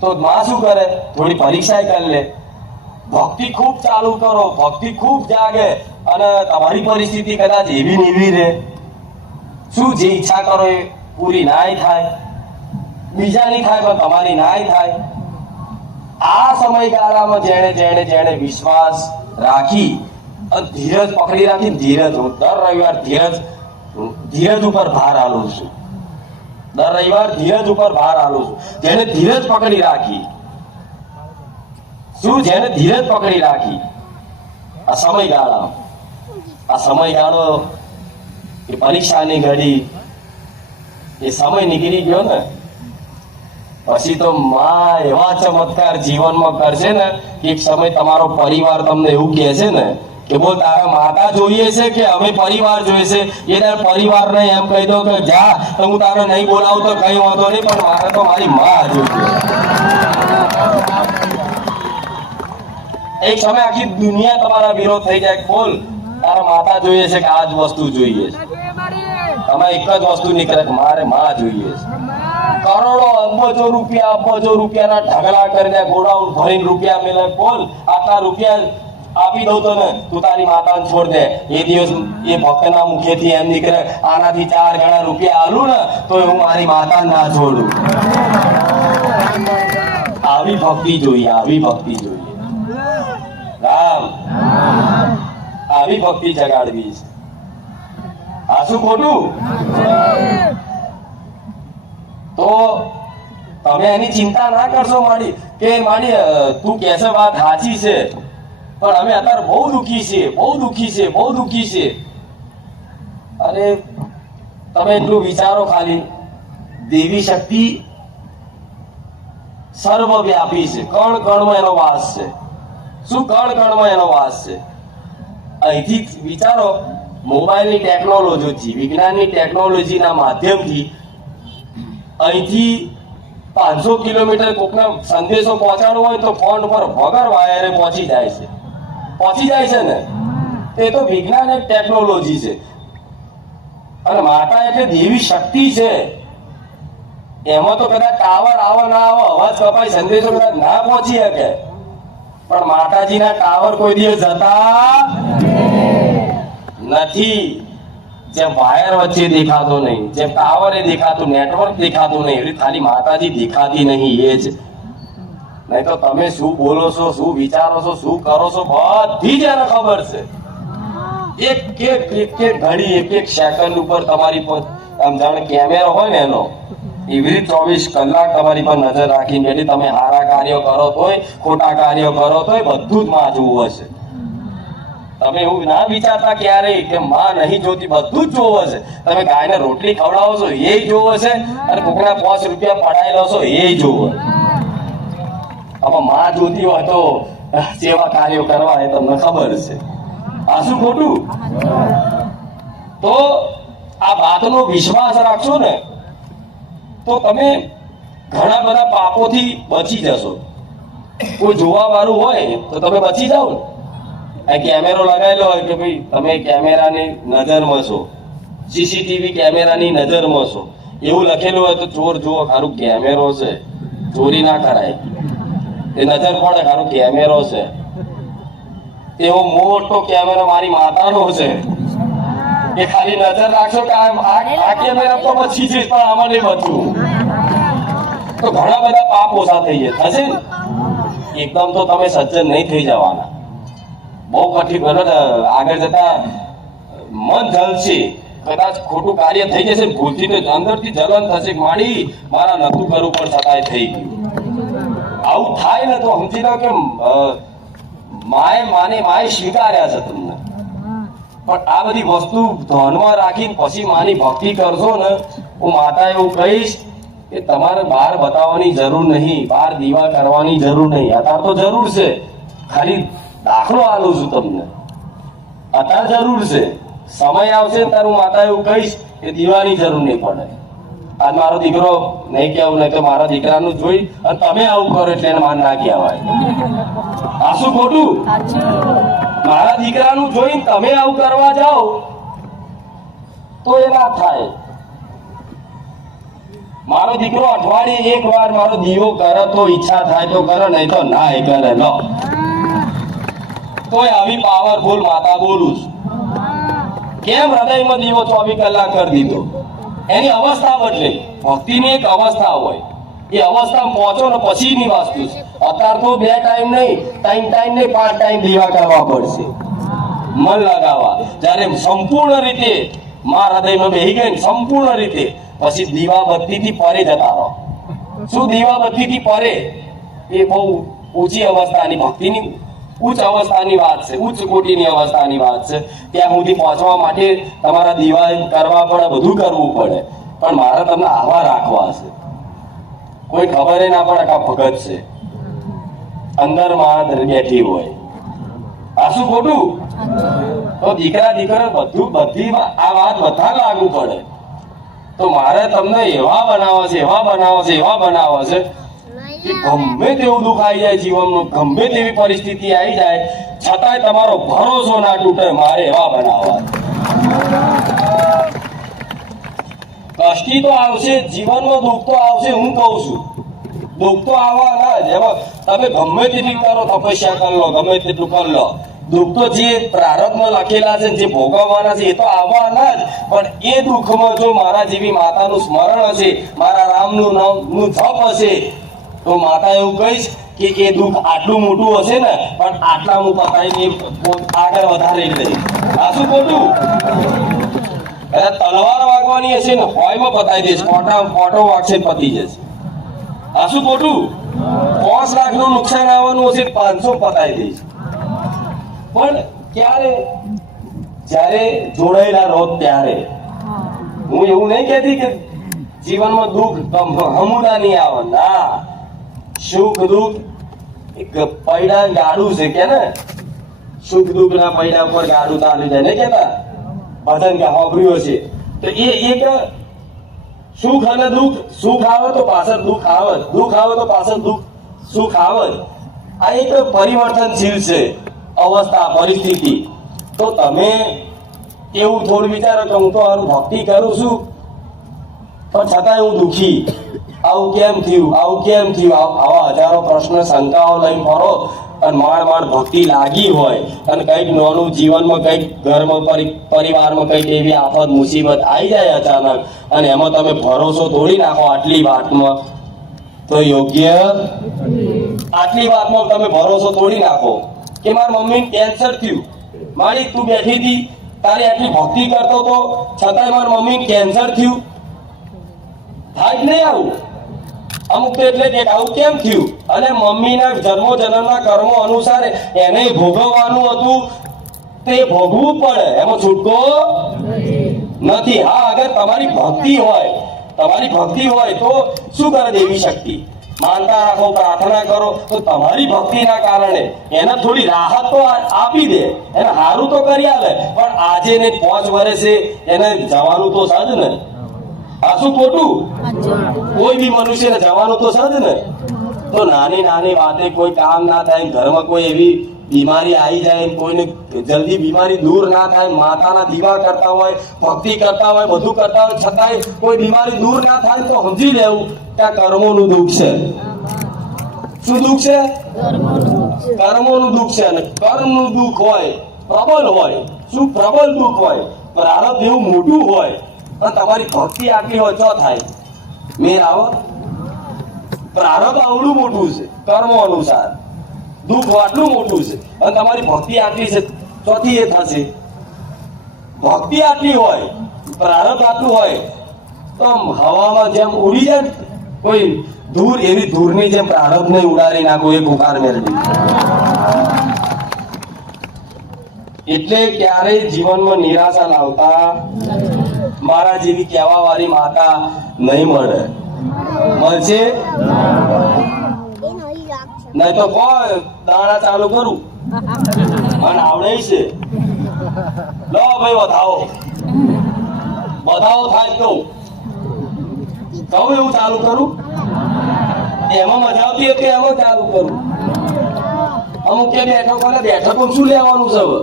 તો માં શું કરે? થોડી પરીક્ષા કરી લે. ભક્તિ ખૂબ ચાલુ કરો, ભક્તિ ખૂબ જાગે, અને તમારી પરિસ્થિતિ કદાચ એવી ને એવી રહે, શું જે ઈચ્છા કરો એ પૂરી નાય થાય, બીજાની થાય પણ તમારી નાય થાય. આ સમયગાળામાં જેણે વિશ્વાસ રાખી અને ધીરજ પકડી રાખી, ધીરજ, હું દર રવિવાર ધીરજ ઉપર ભાર આલું છું. દર રવિવાર ધીરજ ઉપર ભાર આલું છું. જેને ધીરજ પકડી રાખી, શું જેને ધીરજ પકડી રાખી આ સમયગાળો એ પરીક્ષાની ઘડી, એ સમય નીકળી ગયો ને પછી તો માં એવા ચમત્કાર જીવનમાં કરશે ને, એક સમય તમારો પરિવાર તમને એવું કહે છે ને કે બોલ તારા માતા જોઈએ છે કે અમે પરિવાર જોઈએ છે? એ તારા પરિવારને એમ કહી દો કે જા, હું તારે નહીં બોલાવું તો કઈ વાંધો નહીં, પણ મારે તો મારી માં જોઈએ. એક સમય આખી દુનિયા તમારા વિરોધ થઈ જાય, બોલ તારા માતા જોઈએ છે કે આ જ વસ્તુ જોઈએ છે? તમે એક જ વસ્તુ નીકળે કે મારે માં જોઈએ છે. કરોડો અબજો રૂપિયાના ઢગલા કરીને ગોડાઉન ભરીને રૂપિયા મેલે, બોલ આટલા રૂપિયા આપી દઉં તો ને તું તારી માતાને છોડ દે. એ દિવસ એ ભક્તના મુખેથી એમ નીકળે આનાથી 4 ગણા રૂપિયા આલું ને તો હું મારી માતાને ના છોડું. આવી ભક્તિ જોઈએ, આવી ભક્તિ જોઈએ. રામ, આવી ભક્તિ જગાડવી છે. આ શું ખોટું? તો તમે એની ચિંતા ના કરશો માડી કે તું કહેશે વાત સાચી છે, પણ અમે અત્યારે બહુ દુઃખી છે. અરે તમે એટલું વિચારો ખાલી, દેવી શક્તિ સર્વવ્યાપી છે. કણ કણમાં એનો વાસ છે. શું કણ કણમાં એનો વાસ છે? અહીંથી વિચારો, મોબાઈલની ટેકનોલોજીથી, વિજ્ઞાનની ટેકનોલોજીના માધ્યમથી અહીંથી 500 કિલોમીટર કોકને સંદેશો પહોંચાડવો હોય તો ફોન પર વગર વાયરે પહોંચી જાય છે ને. એ તો વિજ્ઞાન એક ટેકનોલોજી છે. અને માતા એટલે દેવી શક્તિ છે. એમાં તો કદાચ ટાવર આવો ના આવો, અવાજ કપાય, સંદેશો કદાચ ના પહોંચી શકે, પણ માતાજીના ટાવર કોઈ દિવસ જતા નથી. જેમ વાયર વચ્ચે દેખાતો નહીં, જેમ ટાવરે દેખાતું, નેટવર્ક દેખાતું નહીં, એવી ખાલી માતાજી દેખાતી નહીં. એ જ નહીં તો તમે શું બોલો છો, શું વિચારો છો, શું કરો છો, બધી જ એને ખબર છે. એક ઘડી, એક સેકન્ડ ઉપર તમારી પર આમ જાણે કેમેરો હોય ને એનો, એવી 24 કલાક તમારી પર નજર રાખીને બેઠી. તમે સારા કાર્યો કરો તોય, ખોટા કાર્યો કરો તોય બધું જ માં જોવું હશે. તમે એવું ના વિચારતા ક્યારેય કે માં નહીં જોતી, બધું જ જોવું હશે. તમે ગાયને રોટલી ખવડાવો છો એ જોવું હશે, અને કોકના 5 રૂપિયા પડાયેલો છો એ જોવું. હવે માં જોતી હોય તો સેવા કાર્યો કરવા એ તમને ખબર છે. આ શું ખોટું? તો આ વાતનો વિશ્વાસ રાખશો ને તો તમે ઘણા બધા પાપોથી બચી જશો. કોઈ જોવા વાળું હોય તો તમે બચી જાઓ ને. આ કેમેરો લગાવેલો હોય કે ભાઈ તમે કેમેરાની નજરમાં છો, સીસીટીવી કેમેરાની નજરમાં છો, એવું લખેલું હોય તો ચોર જુઓ ખારું કેમેરો છે, ચોરી ના કરાય, એ નજર પડે ખારું કેમેરો છે. એવો મોટો કેમેરો મારી માતાનો છે, એ ખાલી નજર રાખશો કે આ કેમેરા તો બચી જઈશ પણ આમાં નહીં બચવું, તો ઘણા બધા પાપ ઓછા થઈ જાય. થશે ને એકદમ તો તમે સજ્જન નહીં થઈ જવાના. બહુ કઠિન, આગળ જતા મન જલશે, કદાચ ખોટું કાર્ય થઈ જશે, ભૂલથી તો અંદરથી જલન થશે, મારી મારા નતું કરવું પણ છતાંય થઈ ગયું. આવું થાય ને તો સમજી લો કે માએ સ્વીકાર્યા છે તમને. પણ આ બધી વસ્તુ ધ્યાનમાં રાખીને પછી માની ભક્તિ કરશો ને, હું માતા એવું કહીશ કે તમારે બહાર બતાવવાની જરૂર નહીં, બહાર દીવા કરવાની જરૂર નહીં. અત્યારે તો જરૂર છે, ખાલી દાખલો આલું છું તમને. અત્યારે જરૂર છે, સમય આવશે ત્યારે હું માતા એવું કહીશ કે દીવાની જરૂર નહીં પડે. આજ મારો દીકરો નહીં કેવું નહીં તો મારા દીકરાનું જોઈ અને તમે આવું કરો એટલે એને માન ના કહેવાય. આ શું ખોટું? મારા દીકરાનું જોઈને તમે આવું કરવા જાઓ તો એ ના થાય. મારો દીકરો અઠવાડિયે એક વાર મારો દીવો કરે તો ઈચ્છા થાય તો કરે, નહીં તો ના એ કરે. લો તોય આવી પાવરફુલ માતા બોલું છું. કેમ હૃદયમાં દીવો 24 કલાક કરી દીધો? એની અવસ્થા બદલે. ભક્તિની એક અવસ્થા હોય, એ અવસ્થામાં પહોંચો ને પછીની વસ્તુ છે. અત્યારે તો 2 ટાઈમ નહીં, 3 ટાઈમ નહીં, 5 ટાઈમ દીવા કરવા પડશે, મન લગાવવા. જ્યારે સંપૂર્ણ રીતે માં હૃદયમાં બેસી ગઈ સંપૂર્ણ રીતે, પછી દીવાબત્તીથી પરે જતા રહો. શું દીવાબત્તીથી પરે? એ બહુ ઊંચી અવસ્થાની ભક્તિની ઉચ્ચ અવસ્થાની વાત છે, ઉચ્ચ કોટીની અવસ્થાની વાત છે. ત્યાં સુધી પહોંચવા માટે તમારા દીવા કરવા પડે, બધું કરવું પડે. પણ મારે તમને આવા રાખવા છે, કોઈ ખબર ના પડે કે આ ભગત છે, અંદર માં બેઠી હોય. આ શું ખોટું? તો દીકરા દીકરા બધી આ વાત બધા લાગુ પડે. તો મારે તમને એવા બનાવો છે, એવા બનાવો છે, એવા બનાવો છે કે ગમે તેવું દુઃખ આવી જાય જીવનનું, ગમે તેવી પરિસ્થિતિ આવી જાય, છતાંય તમારો ભરોસો ના તૂટે. મારે એવા બનાવવા. કષ્ટી તો આવશે, જીવનમાં દુઃખ તો આવશે. હું કહું છું દુઃખ તો આવવાના જ. એમાં તમે ગમે તેટલી કરો, તપસ્યા કરી લો, ગમે તેટલું કરી લો, દુઃખ તો જે પ્રારબ્ધમાં લખેલા છે, જે ભોગવવાના છે, એ તો આવવાના જ. પણ એ દુઃખમાં જો મારા જેવી માતાનું સ્મરણ હશે, મારા રામનું નામનું જપ હશે, તો માતા એવું કહીશ કે એ દુઃખ આટલું મોટું હશે ને, પણ આટલા હું પતાવીને આગળ વધારી લઈશ. આ શું ખોટું? તલવાર વાગવાની હશે ને, હોયમાં પતાવી દઈશ, કોટો વાગશે પતી જશે. આ શું ખોટું? 5 લાખનું નુકસાન આવવાનું હશે, 500 પતાવી દઈશ. પણ ક્યારે? જ્યારે જોડાયેલા રહો ત્યારે. હું એવું નહીં કહેતી કે જીવનમાં દુઃખ હમુદા નહીં આવે. ના, સુખ દુઃખ એક પૈડા ગાડું છે કે ને, સુખ દુઃખ ના પૈડા ઉપર ગાડું ચાલી જાય ને કેતા ભજન કે હોબરીઓ છે. તો એ એક સુખ અને દુઃખ, સુખ આવે તો પાછળ દુઃખ આવે, દુઃખ આવે તો પાછળ સુખ આવે. આ એક પરિવર્તનશીલ છે અવસ્થા, પરિસ્થિતિ. તો તમે એવું થોડું વિચારો કે હું તો મારું ભક્તિ કરું છું પણ છતાંય હું દુઃખી, આવું કેમ થયું, આવું કેમ થયું? આવા હજારો પ્રશ્ન શંકાઓ લઈને ફરો અને માંડ ભક્તિ લાગી હોય અને કંઈક નાનું જીવનમાં કંઈક ઘરમાં પરિવારમાં કંઈક એવી આફત મુસીબત આવી જાય અચાનક, અને એમાં તમે ભરોસો તોડી નાખો આટલી વાતમાં, તો યોગ્ય? આટલી વાતમાં તમે ભરોસો તોડી નાખો કે મારી મમ્મીને કેન્સર થયું, મારી તું બેઠી હતી તારી આટલી ભક્તિ કરતો તો છતાંય મારી મમ્મીને કેન્સર થયું. થાય જ નહીં આવું. અમુક તો એટલે કે આવું કેમ થયું? અને મમ્મીના જન્મના કર્મો અનુસાર એને ભોગવવાનું હતું, તે ભોગવવું પડે, એમાં છૂટકો નથી. હા, અગર તમારી ભક્તિ હોય તો શું કરે દેવી શક્તિ? માનતા રાખો, પ્રાર્થના કરો, તો તમારી ભક્તિના કારણે એને થોડી રાહત તો આપી દે, એને સારું તો કરી આવે. પણ આજે ને 5 વર્ષે એને જવાનું તો સજ ને. આ શું ખોટું? કોઈ બી મનુષ્યને જવાનું તો સજ ને. તો નાની નાની વાતે કોઈ કામ ના થાય, ઘરમાં કોઈ એવી બીમારી આવી જાય, કોઈને જલ્દી બીમારી દૂર ના થાય, માતાના દીવા કરતા હોય, ભક્તિ કરતા હોય, બધું કરતા હોય, છતાંય કોઈ બીમારી દૂર ના થાય, તો સમજી લેવું કે આ કર્મોનું દુઃખ છે. શું દુઃખ છે? કર્મોનું દુઃખ છે. અને કર્મનું દુઃખ હોય, પ્રબળ હોય. શું પ્રબળ દુઃખ હોય? પ્રારબ્ધ એવું મોટું હોય અને તમારી ભક્તિ આટલી હોય, ચો થાય મેર આવો? પ્રારબ્ધ આવડું મોટું છે, કર્મો અનુસાર દુઃખ આટલું મોટું છે, અને તમારી ભક્તિ આટલી છે, ચોથી એ થશે. ભક્તિ આટલી હોય, પ્રારબ્ધ આટલું હોય, તો હવામાં જેમ ઉડી જાય કોઈ ધૂળ, એવી ધૂળની જેમ પ્રારબ્ધ ને ઉડાડી નાખો એક ઉકાર મેળવી. એટલે ક્યારેય જીવનમાં નિરાશા લાવતા. મારા જેવી કહેવા વાળી માતા નહીં મળે. મળશે નહીં તો કોઈ દાણા ચાલુ કરું, મને આવડે છે. લો ભાઈ, બતાવો થાય તો કહું એવું ચાલુ કરું? એમાં મજા આવતી હતી એમાં ચાલુ કરું? અમુક કે બેઠકો શું લેવાનું છે હવે?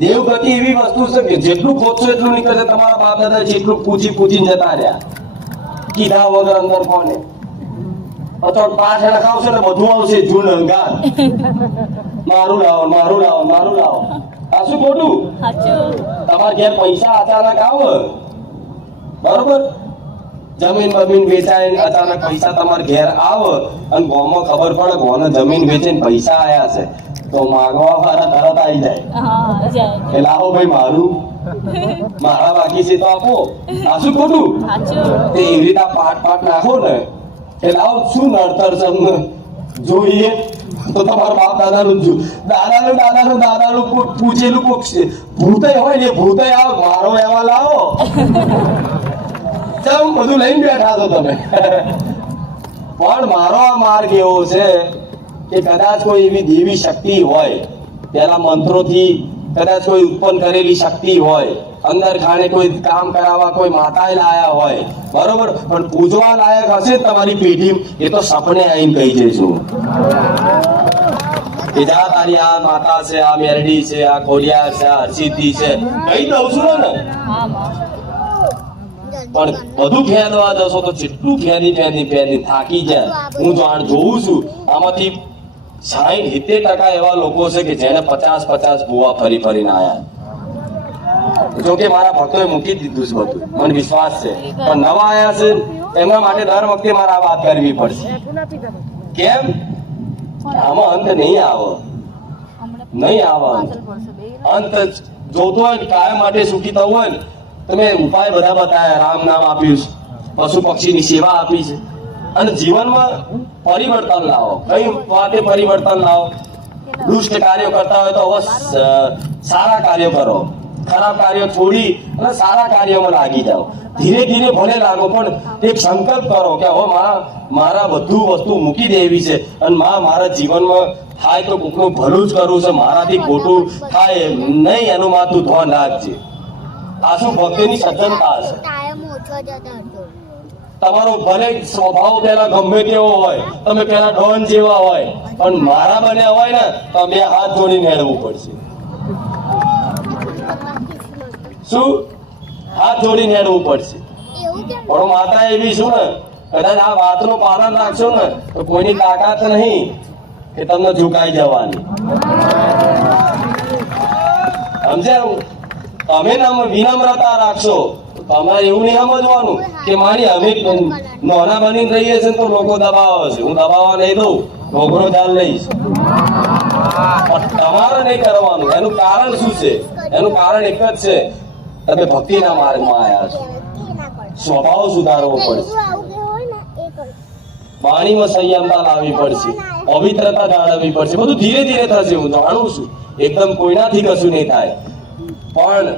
દેવગતિ એવી વસ્તુ છે કે જેટલું ખોદશો એટલું નીકળશે. તમારા બાપ દાદા જેટલું પૂછીને જતા રહ્યા, કીધા વગર અંદર કોને અથવા પાંચ જણા ખાવશે ને બધું આવશે જૂન અંગાર. મારું લાવો, મારું લાવો, મારું લાવો. આ શું ખોટું? તમારા ઘેર પૈસા અચાનક આવે, બરોબર? જમીન બમીન વેચાય અચાનક પૈસા તમારા ઘેર આવે અને ગામમાં ખબર પડે કોને જમીન વેચીને પૈસા આયા છે, તો માગવા વાળા તરત આવી જાય કે લાવો ભાઈ મારું, મારા બાકી છે તો આપો. આ શું ખોટું? તે એવી રીતે પાટ નાખો ને કે લાવો શું નડતર છે અમને જોઈએ તો તમારા બાપ દાદાનું દાદાનું પૂછેલું કોક ભૂતય હોય ને ભૂતય આવો મારો એવા લાવો. ચમ બધું લઈને બેઠા છો તમે. પણ મારો આ માર્ગ એવો છે કે કદાચ કોઈ એવી દેવી શક્તિ હોય, પેલા મંત્રોથી કદાચ કોઈ ઉત્પન્ન કરેલી શક્તિ હોય, અંદર ખાને કોઈ કામ કરાવવા કોઈ માતાએ લાયા હોય, બરોબર? પણ પૂજવા લાયક હશે તમારી પેઢી, એ તો સપને આવીને કહી જઈશું કે જા તારી આ માતા છે, આ મેરડી છે, આ ખોડિયાર છે, આ હરસિદ્ધિ છે, કહી દઉં છું ને. પણ બધું ફેરવા જશો તો જેટલું ફેરી થાકી જાય. હું જોઉં છું આમાંથી 60-70% એવા લોકો છે કે જેને 50 ભૂવા ફરીને આયા. જોકે મારા ભક્તોએ મૂકી દીધું છે બધું, મને વિશ્વાસ છે. પણ નવા આયા છે એમના માટે દર વખતે મારે આ વાત કરવી પડશે. કેમ? આમાં અંત નહીં આવે. અંત જોતો હોય કાયમ માટે સુખી થવું હોય ને, તમે ઉપાય બધા બતાવ્યા, રામ નામ આપ્યું છે, પશુ પક્ષીની સેવા આપી છે, અને જીવનમાં પરિવર્તન લાવો. કઈ વાતે પરિવર્તન લાવો? દુષ્ટ કાર્યો કરતા હોય તો હવે સારા કાર્યો કરો, ખરાબ કાર્યો છોડી અને સારા કાર્યોમાં લાગી જાઓ. ધીરે ધીરે ભલે લાગો, પણ એક સંકલ્પ કરો કે હવે મારા બધું વસ્તુ મૂકી દેવી છે અને મારા જીવનમાં થાય તો કોકનું ભલું જ કરવું છે, મારાથી ખોટું થાય નહીં એનું તું ધ્યાન રાખજે. આ શું ભક્તિની સજ્જનતા છે. તમારો ભલે સ્વભાવ પેલા ગમે તેવો હોય, તમે પેલા ડોન જેવા હોય, પણ મારા બન્યા હોય ને તો બે હાથ જોડીને હેડવું પડશે. શું? હાથ જોડીને હેડવું પડશે. પણ માતા એવી શું ને, કદાચ આ વાતનું પાલન રાખશો ને તો કોઈની તાકાત નહીં કે તમને ઝુકાઈ જવાની. સમજ્યા? તમે વિનમ્રતા રાખશો, તમારે એવું નહીં સમજવાનું કે મારી અમે નાના બનીને રહીએ છીએ તો લોકો દબાવે છે, હું દબાવવા નહીં દઉં, ઢોકરો ચાલ લઈશ. તમારે નહીં કરવાનું. એનું કારણ શું છે? એનું કારણ એક જ છે, તમે ભક્તિના માર્ગમાં આવ્યા છો. સ્વભાવ સુધારવો પડશે, વાણીમાં સંયમતા લાવવી પડશે, પવિત્રતા જાળવવી પડશે. બધું ધીરે ધીરે થશે, હું જાણું છું. એકદમ કોઈનાથી કશું નહીં થાય. પણ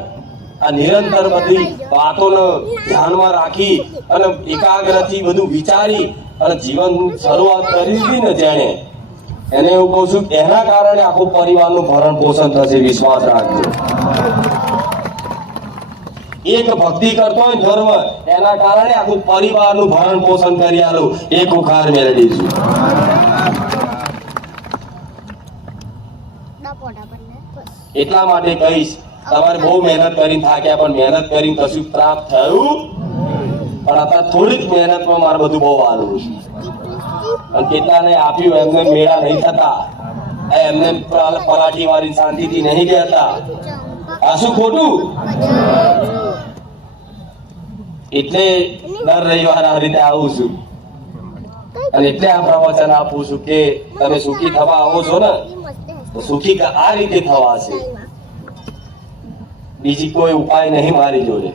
આ નિરંતર બધી વાતોને ધ્યાનમાં રાખી અને એકાગ્રથી બધું વિચારી અને જીવન શરૂઆત કરી દીધી ને જેને, એને એવું કહું છું એના કારણે આખું પરિવારનું ભરણ પોષણ થશે. વિશ્વાસ રાખજો. એક ભક્તિ કરતો હોય ધર્મ, એના કારણે આખું પરિવારનું ભરણ પોષણ કરી આલું. એક ઉખાર મેળવી છું. એટલા માટે કહીશ, તમારે બહુ મહેનત કરીને થાક્યા, પણ મહેનત કરીને કશું પ્રાપ્ત થયું પણ અત્યારે થોડીક મહેનતમાં મારે બધું બહુ આલું છે. અને કેટલાને આપ્યું એમને મેળા નહીં થતા, એમને પરાઠી વાળી શાંતિથી નહીં રહેતા. આ શું ખોટું? એટલે દર રવિવારે આ રીતે આવું છું અને એટલે આ પ્રવચન આપું છું કે તમે સુખી થવા આવો છો ને તો સુખી આ રીતે થવાશે. બીજી કોઈ ઉપાય નહીં મારી જોડે.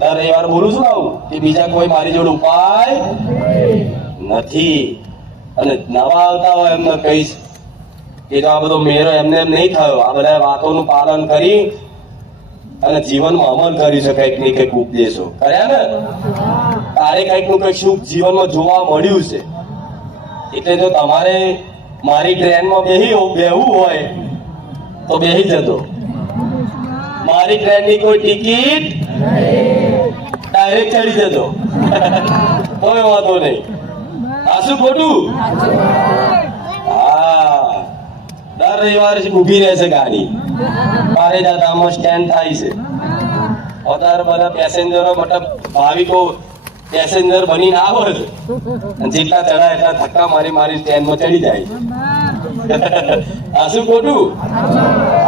દર રવિવારે બોલું છું આવું કે બીજા કોઈ મારી જોડે ઉપાય નથી. અને નવા આવતા હોય એમને કહીશ કે આ બધો મેરો એમને એમ નહીં થયો. આ બધા વાતોનું પાલન કરી અને જીવનમાં અમલ કરી છે. કંઈક ને કંઈક ઉપદેશો કર્યા ને, તારે કંઈક નું કંઈક સુખ જીવનમાં જોવા મળ્યું છે. એટલે જો તમારે મારી ટ્રેનમાં બેહવું હોય તો બેહી જતો. મારી ટ્રેનની કોઈ ટિકિટ ડાયરેક્ટ ચડી જજો. કોઈ વાંધો નહીં. આ શું ખોટું? હા, દર રવિવારે ઊભી રહેશે ગાડી. મારે દાદામાં સ્ટેન્ડ થાય છે. વધારે બધા પેસેન્જરો મતલબ ભાવિકો પેસેન્જર બનીને આવે છે. જેટલા ચડાય એટલા ધક્કા મારી મારી સ્ટેન્ડમાં ચડી જાય છે. આ શું ખોટું?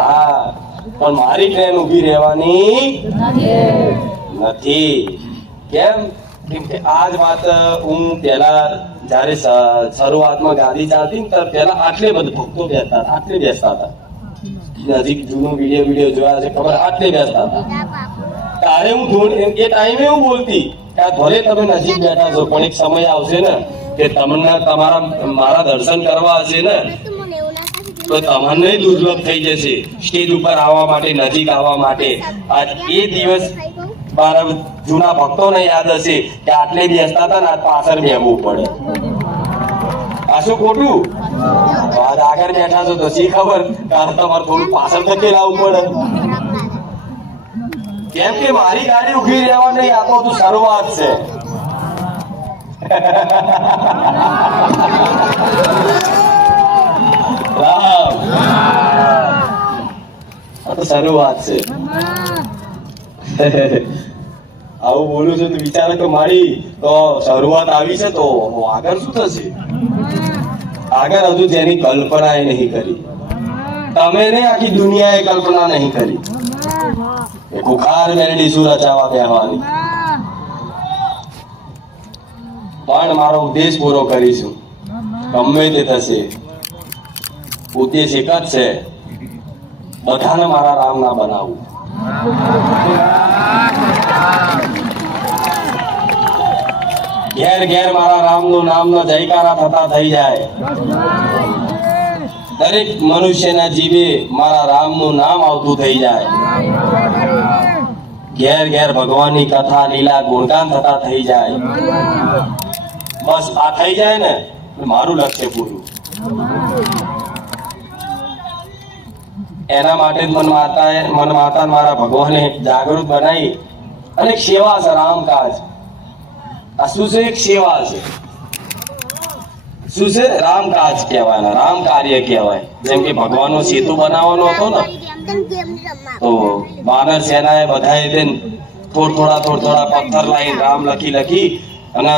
હા, પણ મારી ટ્રેન ઊભી રહેવાની નથી. કેમ? કેમ કે આ જ વાત હું પેલા જયારે શરૂઆતમાં ગાડી ચાલતી ને ત્યારે પેલા આટલે બધું ભક્તો બેસતા હતા, આટલે બેસતા હતા. નજીક જૂનું વિડીયો જોયા છે ખબર, આટલે બેસતા હતા. તારે હું એ ટાઈમે એવું બોલતી કે આ ભલે તમે નજીક બેઠા છો પણ એક સમય આવશે ને કે તમને મારા દર્શન કરવા હશે ને તો તમને દુર્લભ થઈ જશે સ્ટેજ ઉપર આવવા માટે, નજીક આવવા માટે. આજ એ દિવસ મારા જૂના ભક્તોને યાદ હશે કે આટલે બેસતા હતા ને આજ પાછળ બેસવું પડે. આ શું ખોટું? આજ આગળ બેઠા છો તો શી ખબર તારે તમારે થોડું પાછળ ધકેલાવવું પડે. કેમ કે મારી ગાડી ઉભી રહેવા નહીં, આ તો તું શરૂઆત છે. રામ, આ તો શરૂઆત છે. આવું બોલું છું તો વિચારે કે મારી તો શરૂઆત આવી છે તો આગળ શું થશે? આગળ હજુ જેની કલ્પના એ નહીં કરી, તમે ને આખી દુનિયાએ કલ્પના નહીં કરી. એ કુખાર મેલડી શું રચાવા બેહવાની. પણ મારો ઉદ્દેશ પૂરો કરીશું, ગમે તે થશે. ઉદ્દેશ એક જ છે, બધાને મારા રામ ના બનાવવું. ઘેર ઘેર મારા રામનું નામના જયકારા થતા થઈ જાય. દરેક મનુષ્યના જીવે મારા રામનું નામ આવતું થઈ જાય. ઘેર ઘેર ભગવાનની કથા લીલા ગુણગાન થતા થઈ જાય. બસ આ થઈ જાય ને મારું લક્ષ્ય પૂરું. એના માટે જ મન માતા મારા ભગવાને જાગૃત બનાવી. અને એક સેવા છે, રામકાજ. આ શું છે? એક સેવા છે. શું છે? રામકાજ કહેવાય, રામ કાર્ય કહેવાય. જેમ કે ભગવાનનો સેતુ બનાવવાનો હતો ને તો વાનર સેનાએ બધાએ થોડા પથ્થર લાવીને રામ લખી અને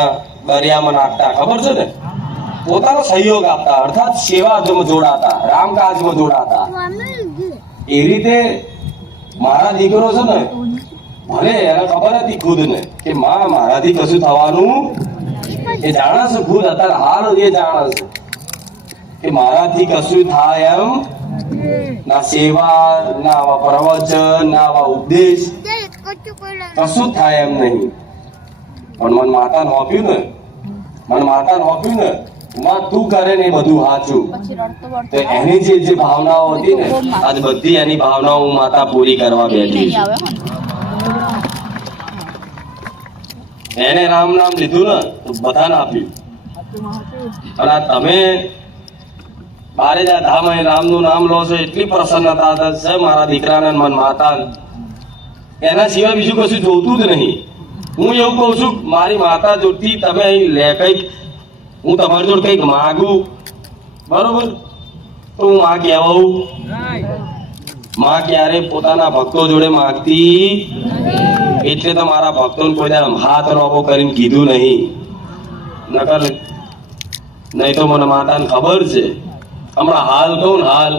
દરિયામાં નાખતા, ખબર છે ને? પોતાનો સહયોગ આપતા, અર્થાત સેવામાં જોડાતા, રામકાજમાં જોડાતા. એ રીતે મારા દીકરો છે ને, ભલે એને ખબર હતી ખુદ ને કે મારાથી કશું થવાનું એ જાણે છે. ખુદ અત્યારે હાલ એ જાણે છે કે મારાથી કશું થાય એમ ના. સેવા ના આવા પ્રવચન ના આવા ઉપદેશ કશું થાય એમ નહીં. પણ મન માતાને હોપ્યું ને તું કરે ને બધું સાચું. તો એની જે ભાવનાઓ હતી ને આજ બધી એની ભાવનાઓ હું માતા પૂરી કરવા બેઠી. એને રામ નામ લીધું ને તો બધાને આપ્યું. અને આ તમે બારે જા ધામ રામનું નામ લો છો, એટલી પ્રસન્નતા છે મારા દીકરાને મન માતા. એના સિવાય બીજું કશું જોતું જ નહીં. હું એવું કહું છું, મારી માતા જોડથી તમે અહીં લે કંઈક, હું તમારી જોડે કંઈક માગું, બરોબર, તો હું માં કહેવાઉં. માં ક્યારે પોતાના ભક્તો જોડે માગતી. એટલે તો મારા ભક્તોને કોઈ હાથ રોપો કરીને કીધું નહીં. નકર નહીં તો મને માતાને ખબર છે. હમણાં હાલ કહું ને હાલ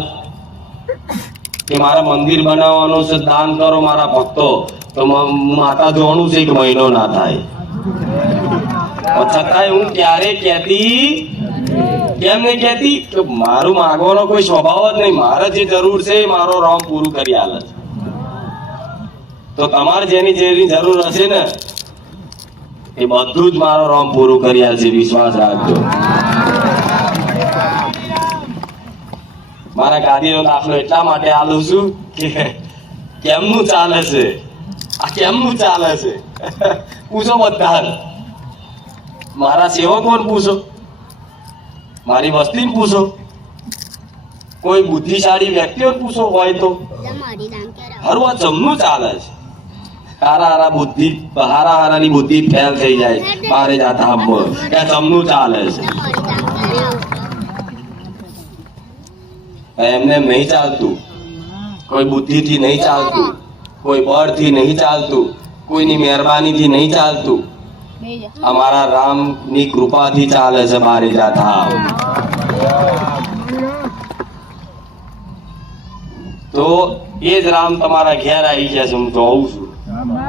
કે મારા મંદિર બનાવવાનું છે, દાન કરો મારા ભક્તો, તો માતા જોવાનું છે 1 મહિનો ના થાય. છતાંય હું ક્યારે કહેતી, કેમ નહીં કહેતી કે મારું માગવાનો કોઈ સ્વભાવ જ નહીં. મારે જે જરૂર છે એ મારો રામ પૂરું કરી આલે છે. તો તમારે જેની જરૂર હશે ને એ બધું જ મારો રામ પૂરું કરી આલશે. વિશ્વાસ રાખજો. મારા ગાદીનો દાખલો એટલા માટે આલું છું કે કેમનું ચાલે છે, આ કેમનું ચાલે છે પૂછો બધા. મારા સેવકોને પૂછો, મારી વસ્તીને પૂછો, કોઈ બુદ્ધિશાળી વ્યક્તિઓને પૂછો હોય તો. હરવા જમનું ચાલે છે. હારાની બુદ્ધિ ફેલ થઈ જાય મારે જાતા આમ કે જમનું ચાલે છે એમને નહીં ચાલતું કોઈ બુદ્ધિથી નહીં ચાલતું કોઈ બળથી નહીં ચાલતું કોઈની મહેરબાનીથી નહીં ચાલતું અમારા રામની કૃપાથી ચાલે છે મારી જાતા તો એ જ રામ તમારા ઘેર આવી ગયા છે હું જોઉં છું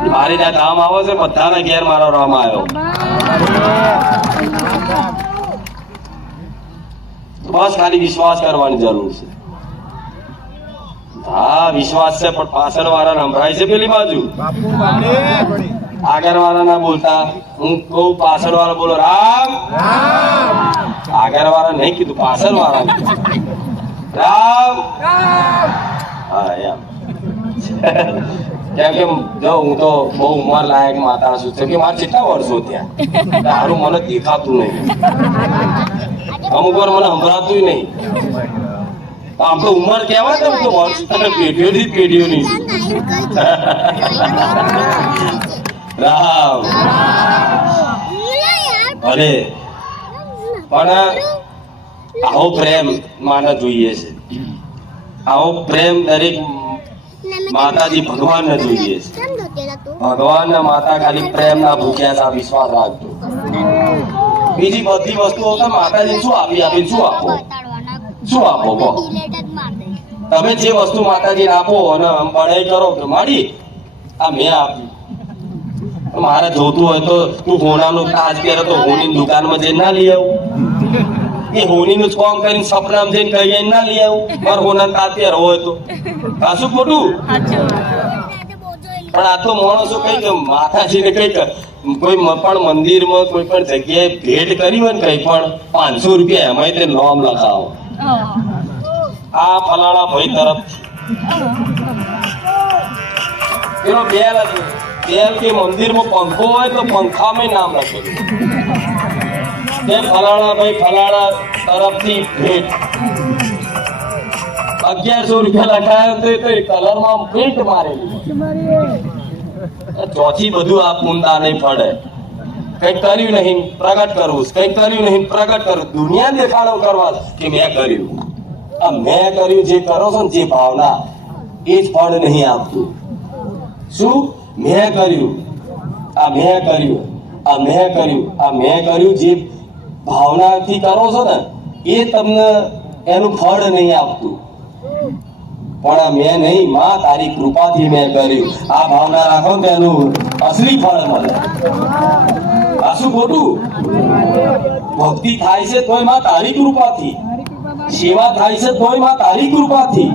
મારી ત્યાં ધામ આવે છે બધાના ઘેર મારો રામ આવ્યો બસ ખાલી વિશ્વાસ કરવાની જરૂર છે હા વિશ્વાસ છે પણ પાછળ વાળા સંભળાય છે પેલી બાજુ આગળ વાળા ના બોલતા હું કહું પાછળ વાળા બોલો રામ આગળ વાળા નહીં કીધું પાછળ વાળા રામ હા એમ કેમ કે જો હું તો બહુ ઉંમર લાયક માતા છું કે મારે કેટલા વર્ષો ત્યાં તારું મને દેખાતું નહીં અમુક વાર મને સંભળાતું નહીં આમ તો ઉંમર કહેવાય ને તો વર્ષ પેઢીઓની પેઢીઓની રામ અરે પણ આવો પ્રેમ માને જોઈએ છે આવો પ્રેમ દરેક માતાજી ભગવાનને જોઈએ છે ભગવાનના માતા ખાલી પ્રેમના ભૂખ્યા છે વિશ્વાસ રાખજો બીજી બધી વસ્તુઓ તો માતાજી શું આપી શું આપો કહો તમે જે વસ્તુ માતાજીને આપો અને પઢાઈ કરો કે માડી આ મેં આપ્યું મારે જોતું હોય તો તું હોનાનું તાજ પહેરે તો હોની દુકાનમાં જઈને ના લઈ આવું એ હોનીનું જ કામ કરીને સપનામાં જઈને કહીએ ના લઈ આવું મારે હોના તાજ પહેરવો હોય તો પાછું ખોટું પણ આ તો માણસો કઈ કે માતાજીને કઈ કોઈ પણ મંદિરમાં કોઈ પણ જગ્યાએ ભેટ કરી હોય ને કઈ પણ 500 રૂપિયા એમાં તે નામ લખાવો આ ફલાણા ભાઈ તરફ એનો બેલ કે મંદિરમાં પંખો હોય તો પંખામાં નામ લખેલું તે ફલાણા ભાઈ ફલાણા તરફથી ભેટ 1100 રૂપિયા લખાયો તો કલરમાં પ્રિન્ટ મારેલી ચોથી બધું આ પૂંદા નહીં પડે કઈ કર્યું નહીં પ્રગટ કરવું કઈ કર્યું નહીં પ્રગટ કરવું દુનિયા દેખાડો કરવા કે મેં કર્યું આ મેં કર્યું જે કરો છો ને જે ભાવના એ જ ફળ નહીં આપતું શું મેં કર્યું આ મેં કર્યું આ મેં કર્યું આ મેં કર્યું જે ભાવનાથી કરો છો ને એ તમને એનું ફળ નહીં આપતું પણ આ મેં નહીં માં તારી કૃપાથી મેં કર્યું આ ભાવના રાખો ને એનું અસલી ફળ મળે આ શું ખોટું ભક્તિ થાય છે તોય માં તારી કૃપાથી સેવા થાય છે તોય માં તારી કૃપાથી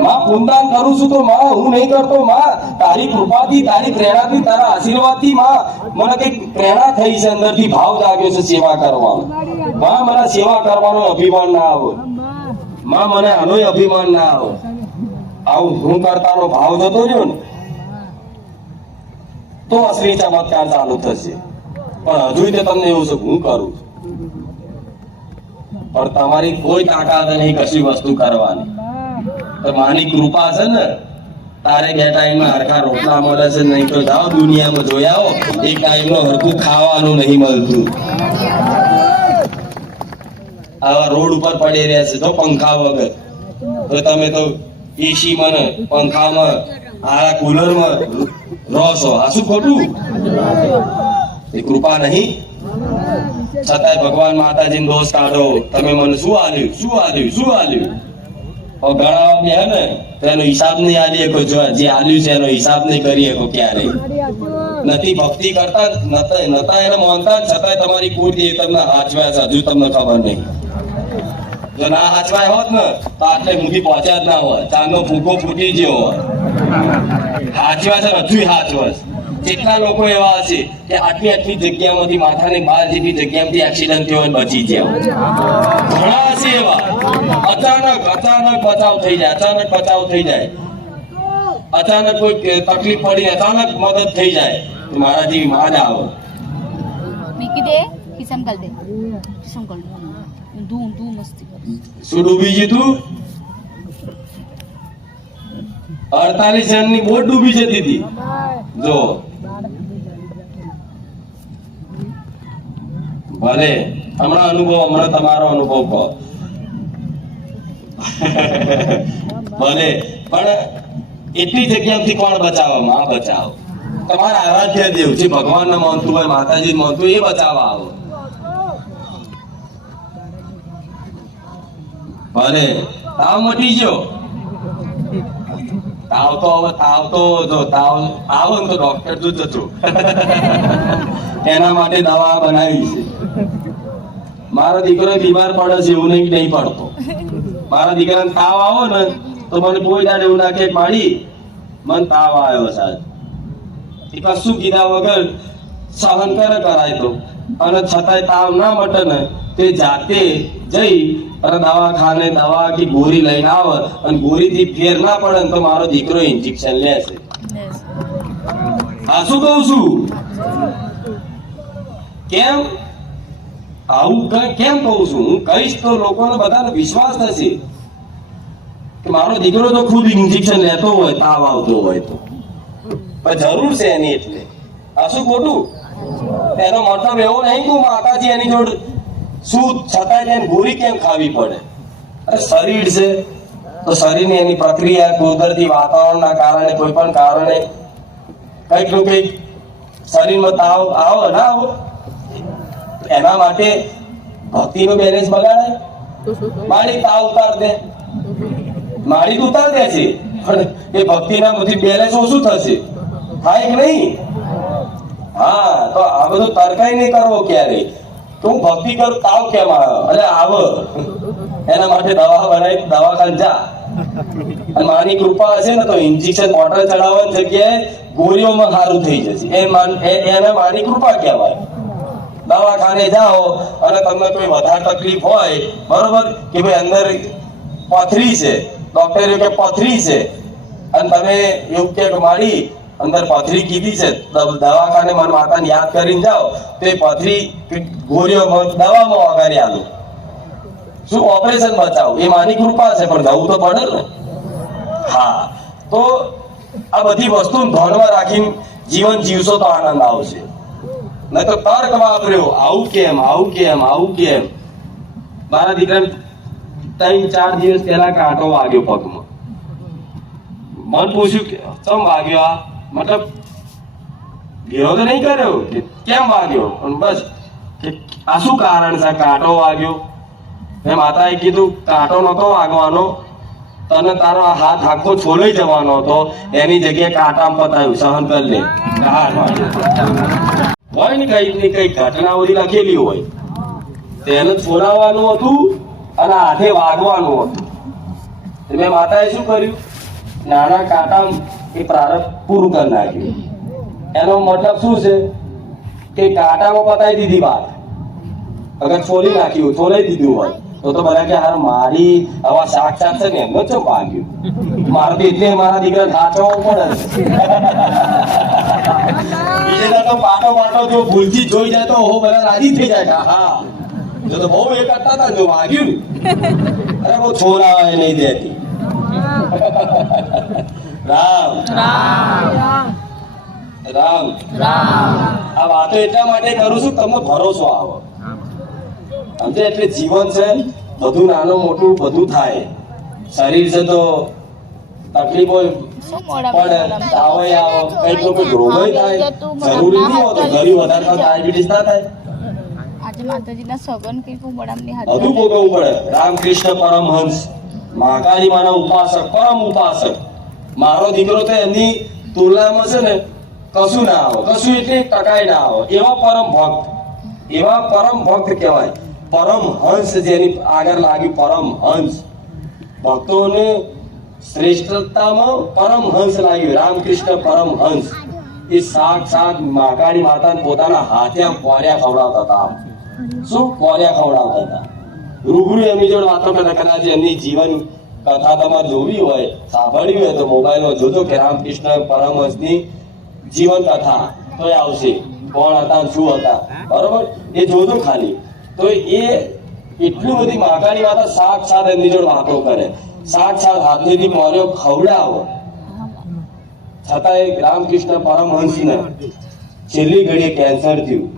માં પુણ્યદાન કરું છું તો માં હું નહીં કરતો માં તારી કૃપાથી તારી પ્રેરણાથી તારા આશીર્વાદથી માં મને કઈક પ્રેરણા થઈ છે અંદરથી ભાવ જાગ્યો છે સેવા કરવાનો માં મને સેવા કરવાનો અભિમાન ના આવે માં મને આનો અભિમાન ના આવે આવું હું કરતાનો ભાવ જતો રહ્યો ને તો અસલી ચમત્કાર ચાલુ થશે પણ હજુ તમને એવું છે હું કરું છું પણ તમારી કોઈ તાકાત નહીં કશી વસ્તુ કરવાની તો માની કૃપા છે ને તારે બે ટાઈમમાં હરખા રોટલા મળે છે નહીં તો જાઓ દુનિયામાં જોઈ આવો એક ટાઈમનું હરખું ખાવાનું નહીં મળતું આવા રોડ ઉપર પડી રહ્યા છે તો પંખા વગર તો તમે તો એસી માં પંખામાં આરા કુલરમાં રહો છો આ શું ખોટું એ કૃપા નહીં છતાંય ભગવાન માતાજીને દોષ કાઢો તમે મને શું આલ્યું ગણાવા બે હે ને તો એનો હિસાબ નહીં આલી શકો જે આલ્યું છે એનો હિસાબ નહીં કરી શકો ક્યારે નથી ભક્તિ કરતા નતા એને માનતા છતાંય તમારી કુર્તી તમને હાચવાય છે હજુ તમને ખબર નહીં જો ના હાચવાય હોત ને તો આટલે સુધી પહોંચ્યા જ ના હોય ચાંદનો ફૂંકો ફૂટી ગયો હોય હાચવા છે હજુ હાચવા કેટલા લોકો એવા હશે કે આટલી જગ્યામાંથી માથાની બહાર જેવી જગ્યામાંથી એક્સિડન્ટ થયો બચી ગયા ઘણા હશે એવા અચાનક બચાવ થઈ જાય અચાનક કોઈ તકલીફ પડી અચાનક મદદ થઈ જાય મારા જેવી માં જ આવે શું ડૂબી ગયું તું 48 જણની બોટ ડૂબી જતી હતી જો ભલે હમણાં તમારો અનુભવ કહો ભલે પણ એટલી જગ્યાથી કોણ બચાવવા માં બચાવો તમારા આરાધ્ય દેવ જે ભગવાનને માનતું હોય માતાજી માનતું એ બચાવવા આવો ભલે તાવ મટી ગયો તાવ તો જો તાવ આવો ને તો ડોક્ટર તો જતો એના માટે દવા બનાવી છે મારો દીકરો બીમાર પડે છે એવું નહીં પડતો મારા દીકરાને તાવ આવો ને તો મને કોઈ દાડે એવું નાખે પાડી મને તાવ આવ્યો સાહેબ કશું કીધા વગર સહન કરાય તો અને છતાંય તાવ ના મટે ને તે જાતે જઈ અને દવાખાને દવા કે ગોળી લઈને આવે અને ગોળીથી ફેર ના પડે ને તો મારો દીકરો ઇન્જેક્શન લે છે આ શું કહું છું કેમ આવું કેમ કહું છું હું કહીશ તો લોકોને બધાને વિશ્વાસ થશે કે મારો દીકરો તો ખુદ ઇન્જેક્શન લેતો હોય તાવ આવતો હોય તો પણ જરૂર છે એની એટલે આ શું ખોટું એનો મતલબ એવો નહીં કે માતાજી એની જોડે શું છતાંય તેને ગોળી કેમ ખાવી પડે અરે શરીર છે તો શરીરની એની પ્રક્રિયા કુદરતી વાતાવરણના કારણે કોઈ પણ કારણે કંઈક નું કંઈક શરીરમાં તાવ આવો ના આવો એના માટે ભક્તિનું બેલેન્સ બગાડે મારી તાવ ઉતાર દે મારી તો ઉતાર દે છે પણ એ ભક્તિના બધી બેલેન્સ ઓછું થશે થાય કે નહીં હા તો આ બધું તરકાઈ નહીં કરવો ક્યારે તો હું ભક્તિ કરું તાવ કેમ આવે અરે આવ એના માટે દવા બનાવી દવાખાને જા અને માની કૃપા હશે ને તો ઇન્જેક્શન બોટલ ચડાવવાની જગ્યાએ ગોળીઓમાં સારું થઈ જશે એને માની કૃપા કહેવાય દવાખાને જાઓ અને તમને કોઈ વધારે તકલીફ હોય બરોબર કે ભાઈ અંદર પથરી છે ડોક્ટરે કે પથરી છે અને તમે એવું કે મારી અંદર પથરી કીધી છે દવાખાને મારા માતાને યાદ કરીને જાઓ તો એ પથરી ગોળીઓમાં દવામાં વગાડી આલો શું ઓપરેશન બચાવો એ માની કૃપા છે પણ જવું તો પડે ને હા તો આ બધી વસ્તુ ધ્યાનમાં રાખીને જીવન જીવશો તો આનંદ આવશે નહીં તો તર્ક વાપર્યો આવું કેમ મારા દીકરાને 3-4 દિવસ પહેલા કાંટો વાગ્યો પગમાં મન પૂછ્યું કે ચમ વાગ્યો આ મતલબ વિરોધ નહીં કર્યો કે કેમ વાગ્યો પણ બસ કે આ શું કારણ છે કાંટો વાગ્યો મેં માતાએ કીધું કાંટો નતો વાગવાનો તને તારો હાથ આખો છોલાઈ જવાનો હતો એની જગ્યાએ કાંટામાં પતાવ્યું સહન કરી લે હોય ને કઈ ઘટના બધી લખેલી હોય તેને છોડાવવાનું હતું અને હાથે વાગવાનું હતું મેં માતાએ શું કર્યું નાના કાંટા એ પ્રારંભ પૂરું કરી નાખ્યું એનો મતલબ શું છે કે કાંટામાં પતાવી દીધી વાત અગર છોલાઈ દીધું હોય તો બધા કે હાર મારી આવા શાક છે ને એમનો ચમ વાગ્યું મારે તો એટલે મારા દીકરા સાચવવું પડે તો પાટો જો ભૂલથી જોઈ જાય તો બધા રાજી થઈ જાય હા જો તો બહુ એ કરતા હતા જો વાગ્યું અરે બહુ છોરાવા નહીં દેતી રામ આ વાતો એટલા માટે કરું છું તમને ભરોસો આવો સમજે એટલે જીવન છે બધું નાનું મોટું બધું થાય શરીર છે તો તકલીફ હોય પણ આવો કઈક કોઈ રોગ થાય જરૂરી નહીં હોતો ઘણી વધારે ડાયાબિટીસ ના થાય બધું ભોગવવું પડે રામકૃષ્ણ પરમહંસ મહાકાળી માના ઉપાસક પરમ ઉપાસક મારો દીકરો તો એની તુલનામાં છે ને કશું ના આવે કશું એટલે ટકાઈ ના આવે એવા પરમ ભક્ત કહેવાય પરમહંસ જેની આગળ લાગ્યું પરમહંસ ભક્તોને શ્રેષ્ઠતામાં પરમહંસ લાગ્યું રામકૃષ્ણ પરમહંસ એ સાક્ષાત મહાકાળી માતાને પોતાના હાથે કોર્યા ખવડાવતા હતા શું કોર્યા ખવડાવતા હતા રૂબરૂ એમની જોડે વાતો કરતા કદાચ એમની જીવન કથા તમારે જોવી હોય સાંભળવી હોય તો મોબાઈલમાં જોજો કે રામકૃષ્ણ પરમહંસની જીવન કથા તો આવશે કોણ હતા શું હતા બરોબર એ જોજો ખાલી તો એ એટલું બધી મહાકાળી માતા સાક્ષાત એમની જોડે વાતો કરે સાક્ષાત હાથેથી મોર્યો ખવડાવો છતાંય રામકૃષ્ણ પરમહંસને છેલ્લી ઘડીએ કેન્સર થયું.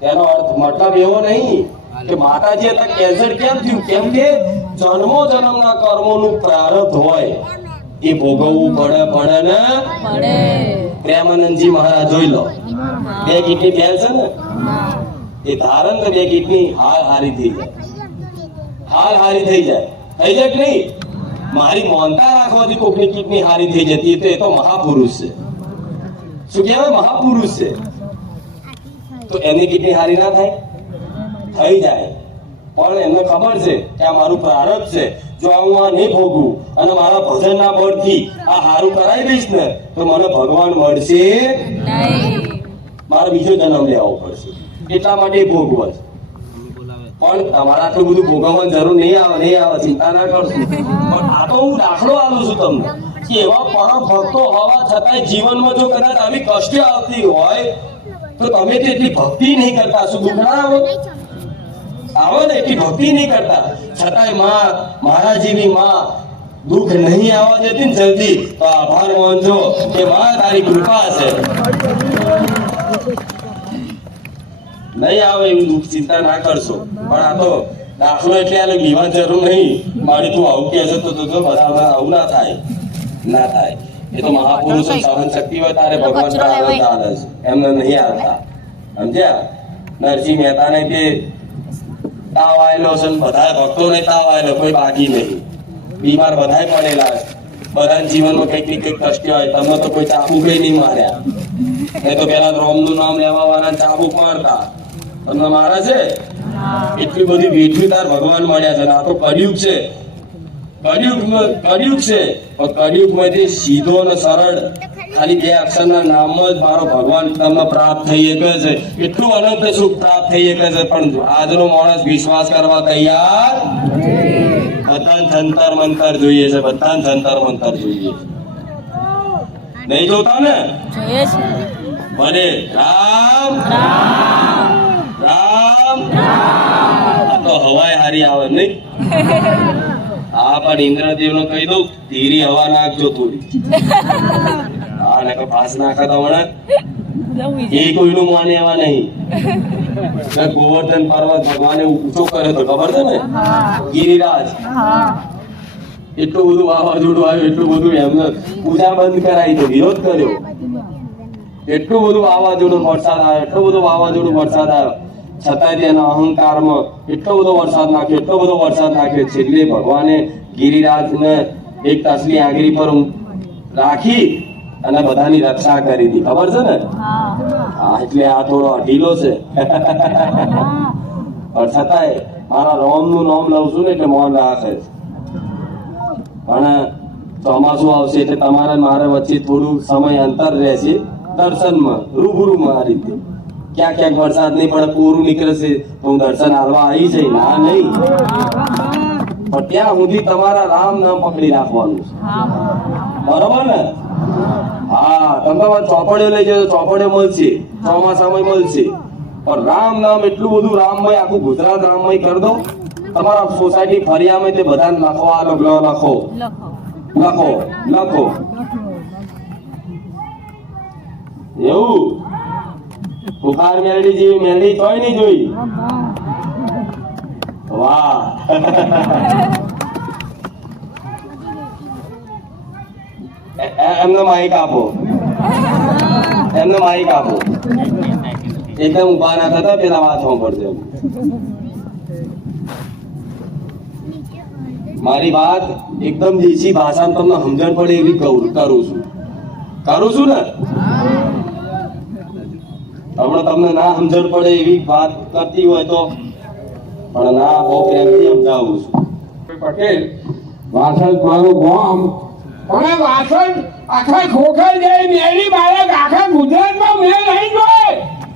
તેનો અર્થ મતલબ એવો નહીં કે માતાજી હતા કેન્સર કેમ થયું, કેમ કે જન્મો જન્મના કર્મોનું પ્રારબ્ધ હોય એ ભોગવવું પડે ને. પ્રેમાનંદજી મહારાજ જોઈ લો, 2 કિડની ફેલ છે ને, એ ધારણ તો 2 કિડની હારી થઈ જાય કે નહીં. મારી મોનતા રાખવાથી કોકની કિડની હારી થઈ જતી એ તો મહાપુરુષ છે. શું કહેવાય? મહાપુરુષ છે. તો એની કિડની હારી ના થાય? થઈ જાય. પણ એમને ખબર છે કે આ મારું પ્રારબ્ધ છે, જો હું આ નહીં ભોગવું અને મારા ભજનના બળથી આ હારું કરાવી દઈશ ને તો મને ભગવાન મળશે નહીં, મારે બીજો જન્મ લેવો પડશે. એટલા માટે ભોગવા છે. પણ તમારે આટલું બધું ભોગવવાની જરૂર નહીં આવે, ચિંતા ના કરશો. પણ આ તો હું દાખલો આપું છું તમને કે એવા પરમ ભક્તો હોવા છતાંય જીવનમાં જો કદાચ આવી કષ્ટ આવતી હોય તો તમે તો એટલી ભક્તિ નહીં કરતા. શું દુઃખ ના આવો ને, એટલી ભક્તિ નહીં કરતા, છતાંય માં, મારા જેવી માં દુઃખ નહીં આવવા દેતી ને જલ્દી, તો આભાર માનજો કે માં તારી કૃપા છે. નહીં આવે એવું દુઃખ, ચિંતા ના કરશો. પણ આ તો દાખલો એટલે આને બીવા જરૂર નહીં. મારી તું આવું કે છે તો બધા આવું ના થાય. એ તો મહાપુરુષો સહન શક્તિ હોય તારે ભગવાન પ્રારબ્ધ આવે છે, એમને નહીં આવતા. સમજ્યા? નરસિંહ મહેતાને તે તાવ આવેલો છે, બધા ભક્તોને તાવ આવેલો, કોઈ બાકી નહીં. બીમાર બધાય પડેલા છે, બધાના જીવનમાં કંઈક ને કંઈક કષ્ટ હોય. તમને તો કોઈ ચાબુક નહીં માર્યા, નહીં તો પેલા રોમનું નામ લેવા વાળા ચાબુક મારતા. તમને મારે છે? એટલી બધી વેઠવી તાર ભગવાન મળ્યા છે. આ તો કળિયુગ છે, કળિયુગ છે. પણ કળિયુગમાંથી સીધો અને સરળ ખાલી 2 અક્ષરના નામ જ મારો ભગવાન તમને પ્રાપ્ત થઈ શકે છે. એટલું અનંત સુખ પ્રાપ્ત થઈ શકે છે. પણ આજનો માણસ વિશ્વાસ કરવા તૈયાર બધાને જંતર મંતર જોઈએ છે, બધાને જંતર મંતર જોઈએ છે. નહીં જોતા ને? ભલે રામ રામ આ તો હવાય હારી આવે નહીં. હા, પણ ઇન્દ્રદેવ ને કહી દઉં ધીરી હવા નાખજો થોડી. હા, ને ફાસ નાખા તો હમણાં એ કોઈનું માને એવા નહીં. ગોવર્ધન પર્વત ભગવાને ઊંચો કર્યો તો ખબર છે ને, ગિરિરાજ. એટલું બધું વાવાઝોડું આવ્યું, એટલું બધું એમને પૂજા બંધ કરાવી તો વિરોધ કર્યો. એટલું બધું વાવાઝોડું વરસાદ આવ્યો, એટલો બધો વાવાઝોડું વરસાદ આવ્યો, છતાંય તેના અહંકારમાં એટલો બધો વરસાદ નાખ્યો. છેલ્લે ભગવાને ગિરિરાજને એક તસલી આંગળી પર રાખી અને બધાની રક્ષા કરી હતી. ખબર છે ને? હા, એટલે આ થોડો ઢીલો છે. પણ છતાંય મારા રોમનું નામ લઉં છું ને એટલે મૌન રાખે છે. પણ ચોમાસું આવશે એટલે તમારે મારા વચ્ચે થોડું સમય અંતર રહેશે દર્શનમાં, રૂબરૂમાં. આ રીતે ક્યાંક વરસાદ નહીં પડે, પૂરું નીકળશે તો હું દર્શન હાલવા આવી જઈ. ના નહીં, પણ ત્યાં સુધી તમારા રામ નામ પકડી રાખવાનું છે. બરોબર ને? હા, તમે ચોપડીઓ લઈ જજો, ચોપડીઓ મળશે, ચોમાસામાં મળશે. પણ રામ નામ એટલું બધું રામમય, આખું ગુજરાત રામમય કરી દો. તમારા સોસાયટી ફરિયામાં તે બધાને લખો, આ લખો. એવું બુખાર મેલડી જેવી મેલડી તોય નહીં જોઈ. વાહ. એમને માઈક આપો. એકદમ ઉભા ના થતા, પેલા વાત સાંભળજો. મારી વાત એકદમ દેશી ભાષામાં તમને સમજણ પડે એવી કરું છું ને. હમણાં તમને ના સમજણ પડે એવી વાત કરતી હોય તો પણ ના, બહુ પ્રેમથી સમજાવું છું. પટેલ વાસણ મારું ગામ, અને વાસણ આખા ખોખર જાય મેળી બાળક આખા ગુજરાતમાં મેં નહીં જોઈ.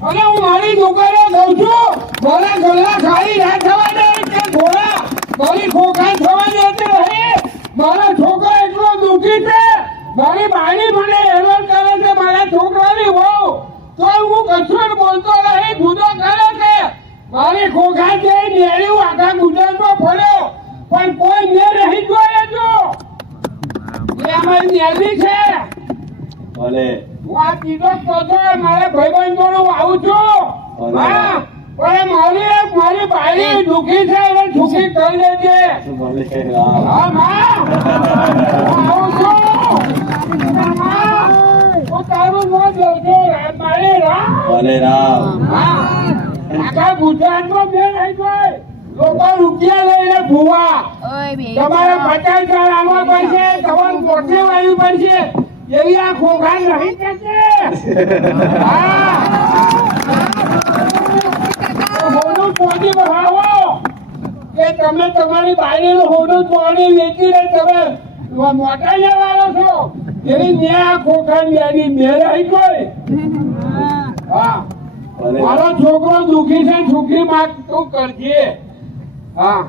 અને હું મારી દુકાને કહું છું, મારા ગલ્લા ખાલી ના થવા દે કે ઘોડા મારી ખોખર થવા દેતી રહી. મારા છોકરો એટલો દુઃખી છે, મારી બાળી મને હેરાન કરે છે, મારા છોકરાની વહુ તો હું કશું બોલતો નહીં, જુદો કરે છે. મારી ખોખર છે મેળી આખા ગુજરાતમાં ફર્યો પણ કોઈ મેં નહીં જોયે. જો એ અમારી ન્યાદી છે, ભલે હું આ કીધો તો મારા ભાઈબંધ જોડે આવું છું. હા પણ મારી બાઈ દુખી છે એટલે દુખી કરી દેજે. ભલે રામ હા માં હું આવું છું. માં, હું તારું મોત લઉં છું. મારી રામ. ભલે રામ હા આખા ગુજરાતમાં બેન આવી જાય લોકો રૂપિયા લઈને ભૂવા તમારે 50 હજાર આવવા પડશે, તમારે પોતે વાવી પડશે એવી આ ખોખા નહીં થશે. હા હોનું ચોરી બહાવો કે તમે તમારી બાયડીનું હોનું ચોરી વેચીને તમે મોટા જવાનો છો એવી મેં આ ખોખા બેની મેં રહી ગઈ. હા ભલે મારો છોકરો દુખી છે સુખી માં તું કરજે. હા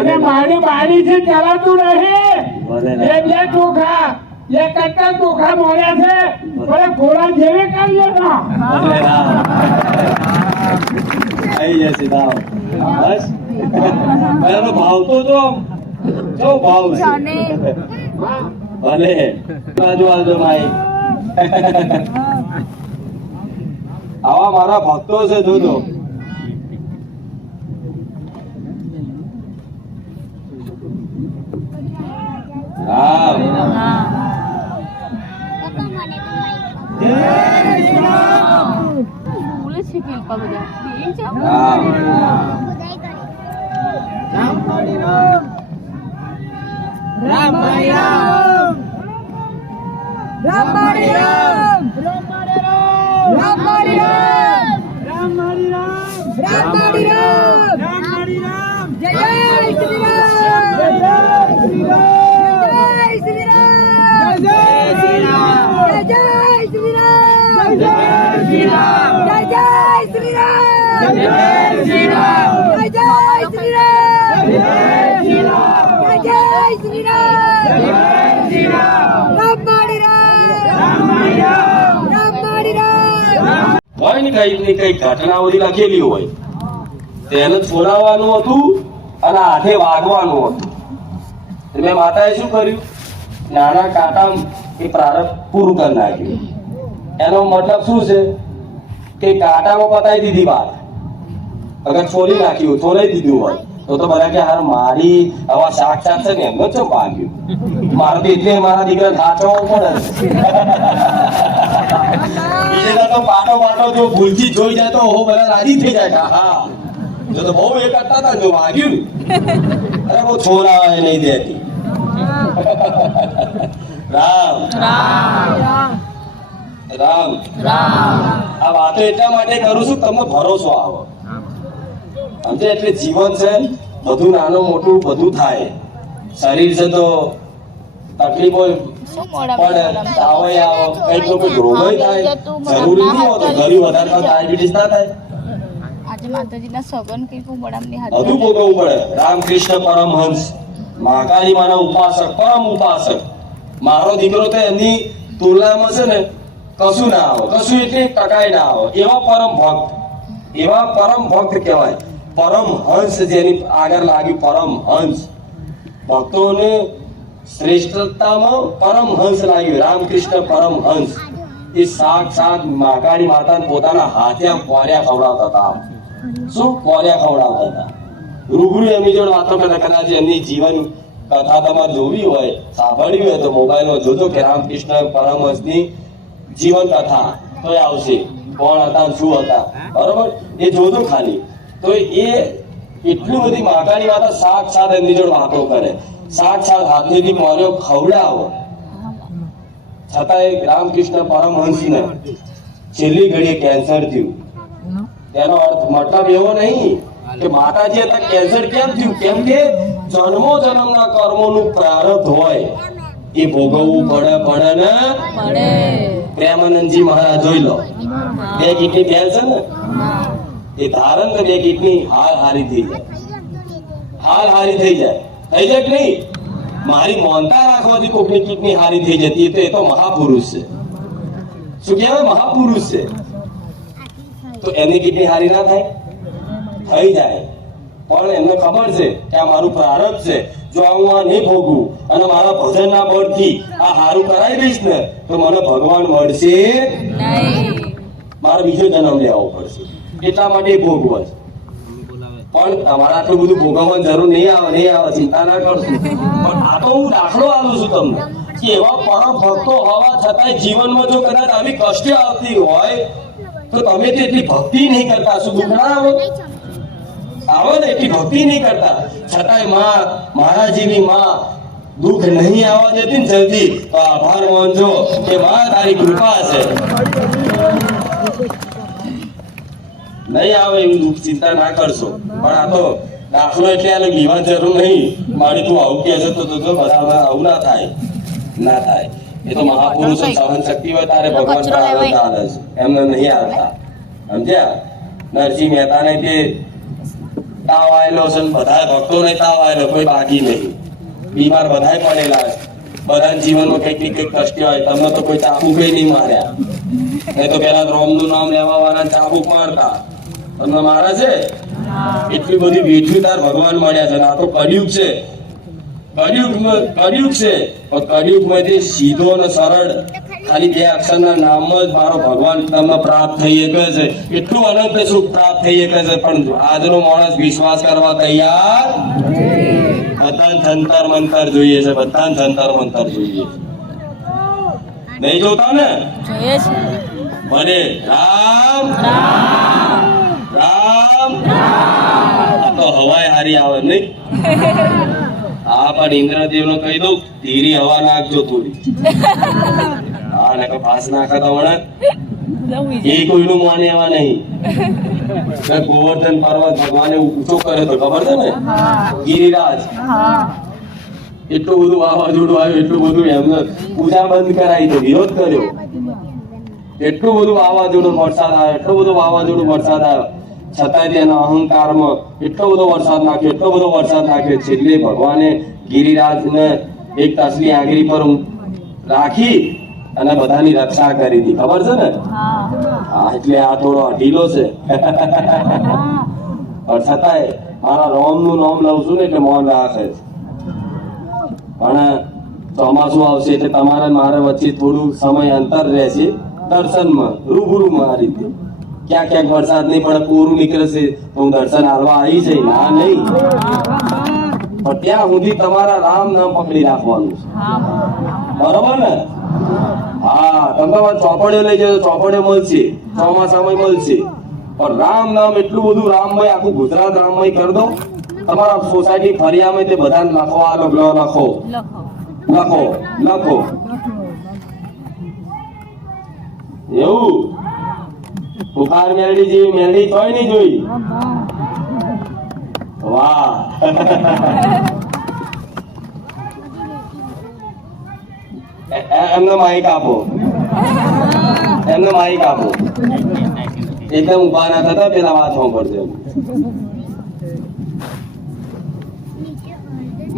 અને મારી બારી છે ચલાતું નહીં. એ બે ચોખા એ કરતા ચોખા મળ્યા છે પણ ઘોડા જેવી કરજો ના. ભલે રામ આવી જશે રામ બસ એનો ભાવ તો જો જો ભાવ છે ભલે બાજુ આવજો ભાઈ આવા મારા ભક્તો છે જોજો રામ બોલે છે કે લોકો બધા એ જ રામ હોય ને કઈ કઈ ઘટના બધી લખેલી હોય તેને છોડાવવાનું હતું અને હાથે વાગવાનું હતું. મેં માતાએ શું કર્યું નાના કાંટા એ પ્રારંભ પૂરું કરી નાખ્યું. એનો મતલબ શું છે કે કાંટામાં પતાવી દીધી વાત. અગર છોડી નાખ્યું છોડાઈ દીધું હોય તો બધા કે હાર મારી આવા સાક્ષાત છે ને એમનો ચમ ભાગ્યું મારે તો એટલે મારા દીકરા સાચવવો પડે. બીજે તો પાટો પાટો જો ભૂલથી જોઈ જાય તો ઓહો બધા રાજી થઈ જાય. હા જો તો બહુ એ કરતા હતા જો વાગ્યું અરે બહુ છોરાવા નહીં દેતી. રામ રામ આ વાતો એટલા માટે કરું છું તમને ભરોસો આવે સમજે. એટલે જીવન છે બધું નાનું મોટું બધું થાય. શરીર છે તો તકલીફો પણ આવો કઈક લોકો રોગો થાય જરૂરી નહીં હોતો. ઘણી વધારે ડાયાબિટીસ ના થાય આજે માતાજીના સગન કઈ બડામની બધું ભોગવવું પડે. રામકૃષ્ણ પરમહંસ મહાકાળી માના ઉપાસક પરમ ઉપાસક મારો દીકરો તો એમની તુલનામાં છે ને કશું ના આવે કશું એટલે ટકાય ના આવે એવા પરમ ભક્ત કહેવાય. પરમહંસ જેની આગળ લાગ્યું પરમહંસ ભક્તોને શ્રેષ્ઠતામાં પરમહંસ લાગ્યું. રામકૃષ્ણ પરમહંસ એ સાક્ષાત મહાકાળી માતાને પોતાના હાથે આમ પોર્યા ખવડાવતા હતા. આમ શું પોર્યા ખવડાવતા હતા. રૂબરૂ એમની જોડે વાતો કરતા. કદાચ એમની જીવન કથા તમારે જોવી હોય સાંભળવી હોય તો મોબાઈલમાં જોજો કે રામકૃષ્ણ પરમહંસની જીવન કથા તો આવશે કોણ હતા શું હતા બરોબર એ જોજો ખાલી. તો એ એટલી બધી મહાકાળી માતા સાક્ષાત એમની જોડે વાતો કરે સાક્ષાત હાથેથી પોર્યો ખવડાવો છતાં એક રામકૃષ્ણ પરમહંસને છેલ્લી ઘડીએ કેન્સર થયું. તેનો અર્થ મતલબ એવો નહીં કે માતાજી હતા કેન્સર કેમ થયું કેમ કે જન્મો જન્મના કર્મોનું પ્રારબ્ધ હોય એ ભોગવવું પડે ને. પ્રેમાનંદજી મહારાજ જોઈ લો 2 કિડની ફેલ છે ને એ ધારણ કે 2 કિડની હાલ હારી થઈ જાય કે નહીં. મારી મોનતા રાખવાથી કોકની કિડની હારી થઈ જતી એ તો મહાપુરુષ છે. શું કહેવાય મહાપુરુષ છે. તો એની કિડની હારી ના થાય થઈ જાય પણ એમને ખબર છે કે આ મારું પ્રારબ્ધ છે. જો હું આ નહીં ભોગવું અને મારા ભજનના બળથી આ હારું કરાવી દઈશ ને તો મને ભગવાન મળશે નહીં. મારે બીજો જન્મ લેવો પડશે. એટલા માટે ભોગવા છે. પણ તમારે આટલું બધું ભોગવવાની જરૂર નહીં આવે, ચિંતા ના કરશો. પણ આ તો હું દાખલો આપું છું તમને કે એવા પરમ ભક્તો હોવા છતાંય જીવનમાં જો કદાચ આવી કષ્ટ આવતી હોય તો તમે તો એટલી ભક્તિ નહીં કરતા. શું દુઃખ ના આવે ને? એટલી ભક્તિ નહીં કરતા છતાંય માં, મારા જેવી માં દુઃખ નહીં આવવા દેતી ને જલ્દી, તો આભાર માનજો કે માં તારી કૃપા છે. નહીં આવે એવું દુઃખ, ચિંતા ના કરશો. પણ આ તો દાખલો એટલે આને બીવાની જરૂર નહીં. મારી તું આવું કે છે તો બધા આવું ના થાય. એ તો મહાપુરુષો સહન શક્તિ હોય તારે ભગવાન પર આનંદ આવે છે, એમને નહીં આવતા. સમજ્યા? નરસિંહ મહેતા ને તે તાવ આવેલો છે, બધા ભક્તો ને તાવ આવેલો, કોઈ બાકી નહીં. બીમાર બધા પડેલા છે. બધા જીવનમાં કઈક ને કઈક કષ્ટ હોય. તમને તો કોઈ ચાબુક નહીં માર્યા. નહીં તો પેલા રોમ નું નામ લેવા વાળા ચાબુક મારતા. તમને મારે છે? એટલી બધી વેઠ્યું તાર ભગવાન મળ્યા છે. આ તો કળિયુગ છે. કળિયુગ છે. પણ કળિયુગમાંથી સીધો અને સરળ ખાલી 2 અક્ષરના નામ જ મારો ભગવાન તમને પ્રાપ્ત થઈ શકે છે. એટલું અનંત સુખ પ્રાપ્ત થઈ શકે છે. પણ આજનો માણસ વિશ્વાસ કરવા તૈયાર બધા જંતર મંતર જોઈએ છે. બધા જંતર મંતર જોઈએ. નહીં જોતા ને? જોઈએ છે. ભલે રામ રામ આ તો હવાય હારી આવે નહીં? હા, પણ ઇન્દ્રદેવ નો કહી દઉં ધીરી હવા નાખજો થોડી. હા, ને ફાસ નાખે તો હમણાં એ કોઈનું માને એવા નહીં. ગોવર્ધન પર્વત ભગવાને ઊંચો કર્યો તો ખબર છે ને? ગિરિરાજ. એટલું બધું વાવાઝોડું આવ્યું, એટલું બધું એમને પૂજા બંધ કરાવી તો વિરોધ કર્યો. એટલું બધું વાવાઝોડું વરસાદ આવ્યો, એટલો બધો વાવાઝોડું વરસાદ આવ્યો, છતાંય તેના અહંકારમાં એટલો બધો વરસાદ નાખ્યો. છેલ્લે ભગવાને ગિરિરાજને એક તસલી આંગળી પર રાખી અને બધાની રક્ષા કરી હતી. ખબર છે ને? હા, એટલે આ થોડો ઢીલો છે. પણ છતાંય મારા રોમ નું નામ લઉં છું ને એટલે મૌન રાખે છે. પણ ચોમાસું આવશે એટલે તમારે મારે વચ્ચે થોડું સમય અંતર રહેશે દર્શનમાં, રૂબરૂમાં. આ રીતે ક્યાંક વરસાદ નહીં પડે, પૂરું નીકળે છે તો હું દર્શન હાલવા આવી જઈ. ના નહીં, પણ ત્યાં સુધી તમારા રામ નામ પકડી રાખવાનું છે. બરોબર ને? હા, તમે ચોપડીઓ લઈ જજો, ચોપડીઓ મળશે, ચોમાસામાં મળશે. પણ રામ નામ એટલું બધું રામમય, આખું ગુજરાત રામમય કરી દો. તમારા સોસાયટી ફરિયામાં તે બધા લખો, આ લખો. એવું બુખાર મેલડી જેવી મેલડી તોય નહીં જોઈ. વાહ. એમને માઈક આપો. એકદમ ઉભા ના થતા, પેલા વાત સાંભળજો.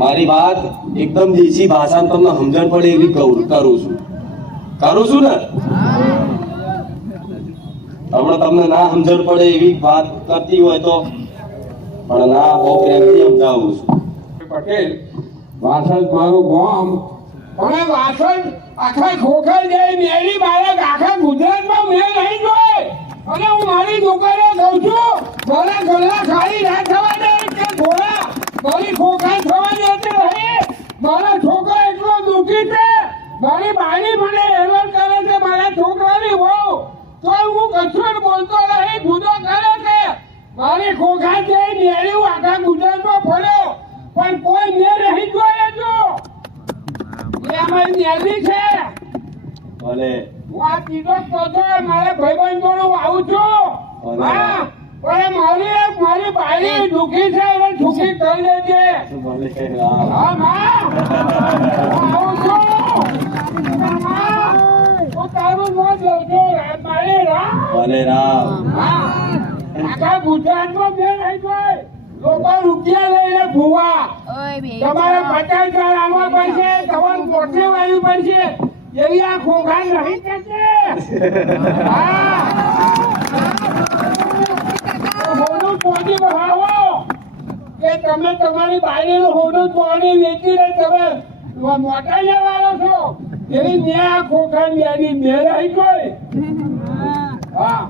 મારી વાત એકદમ દેશી ભાષામાં તમને સમજણ પડે એવી કરું છું ને? હમણાં તમને ના સમજણ પડે એવી વાત કરતી હોય તો પણ ના, બહુ પ્રેમથી સમજાવું છું. પટેલ, વાસણ મારું ગામ, પણ વાસણ આખા ખોખર જાય મેળી બાળક આખા ગુજરાતમાં મેં નહીં જોઈ. અને હું મારી દુકાને કહું છું, મારા ગલ્લા ખાલી ના થવા દે કે ઘોડા મારી ખોખર થવા દેતી રહી. મારા છોકરો એટલો દુઃખી છે, મારી બાળી મને હેરાન કરે છે, મારા છોકરાની બહુ તો હું કશું બોલતો નહીં, જુદો કરે છે. મારી ખોખર જઈ મેળી આખા ગુજરાતમાં ફર્યો પણ કોઈ મેં નહીં જોયે. જો એ અમારી નેલી છે. ભલે હું આ કીધો તો મારા ભાઈબંધ જોડે આવું છું. હા, પણ મારી બાળી દુઃખી છે, એને સુખી કરી દેજે. હા માં, હું આવું છું. હું તારું નામ લઉં છું, મારી રામ. ભલે રામ. હા, આખા ગુજરાતમાં મેં નહીં જોઈ. લોકો રૂપિયા લઈને ભૂવા. તમારે 50 આવવા પડશે, તમારે પોટલી વાળવી પડશે. એવી આ ખોખા નહીં કરશે. હા, મોડું પોટી બહાવો. તમે તમારી બાયડીનું હોનું પાણી વેચીને તમે મોટા લેવાનો છો એવી મેં આ ખોખાની બેની મેં રહી ગઈ. હા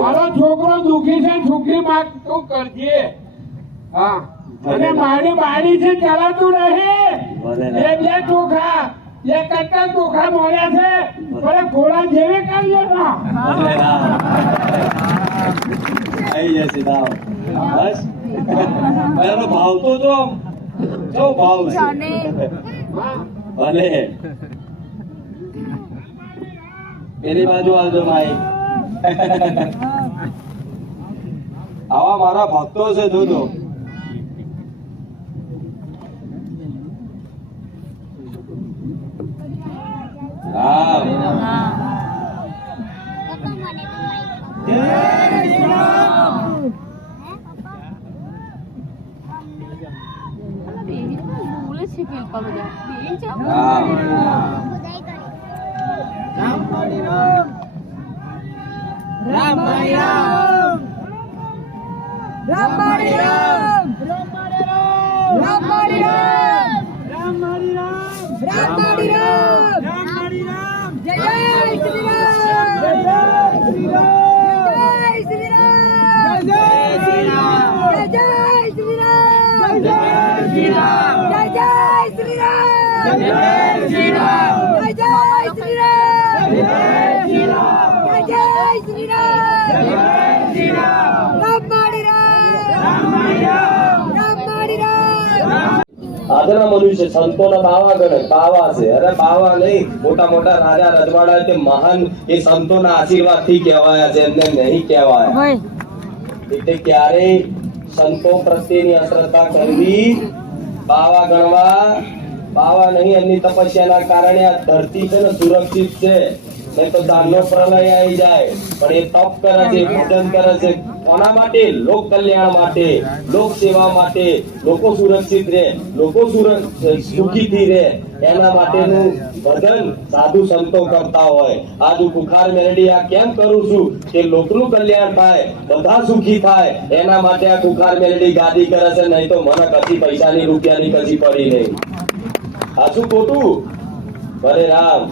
મારો છોકરો દુખી છે સુખી માં તું કરજે. હા અને મારી બાયડી છે ચલાતું નહીં. એ બે ચોખા એ કરતા ચોખા મળ્યા છે પણ ઘોડા જેવી કરજો ના. આવી જશે દાવ બસ એનો ભાવ તો જો શું ભાવ છે ભલે પેલી બાજુ આવજો માઈ આવા મારા ભક્તો છે જોજો રામ બોલે છે પેલકા બધા બે જા રામ આજના મનુષ્ય સંતોના બાવા ગણે બાવા છે. અરે બાવા નહીં, મોટા મોટા રાજા રજવાડા તે મહાન એ સંતોના આશીર્વાદ થી કહેવાયા છે, એમને નહીં કહેવાયા. એટલે ક્યારેય સંતો પ્રત્યેની અશ્રદ્ધા કરવી, બાવા ગણવા બાવા નહીં. એમની તપસ્યાના કારણે આ ધરતી છે ને સુરક્ષિત છે. નહીં તો દાનનો પ્રલય આવી જાય. પણ એ તપ કરે છે, ભજન કરે છે. કોના માટે? લોક કલ્યાણ માટે, લોક સેવા માટે, લોકો સુરક્ષિત રહે, લોકો સુખીથી રહે એના માટેનું ભજન સાધુ સંતો કરતા હોય. આજ હું કુખાર મેલડી આ કેમ કરું છું કે લોકનું કલ્યાણ થાય, બધા સુખી થાય એના માટે આ કુખાર મેલડી ગાદી કરે છે. નહીં તો મને કશી પૈસાની રૂપિયાની કશી પડી નહીં. આ શું ખોટું? ભલે રામ.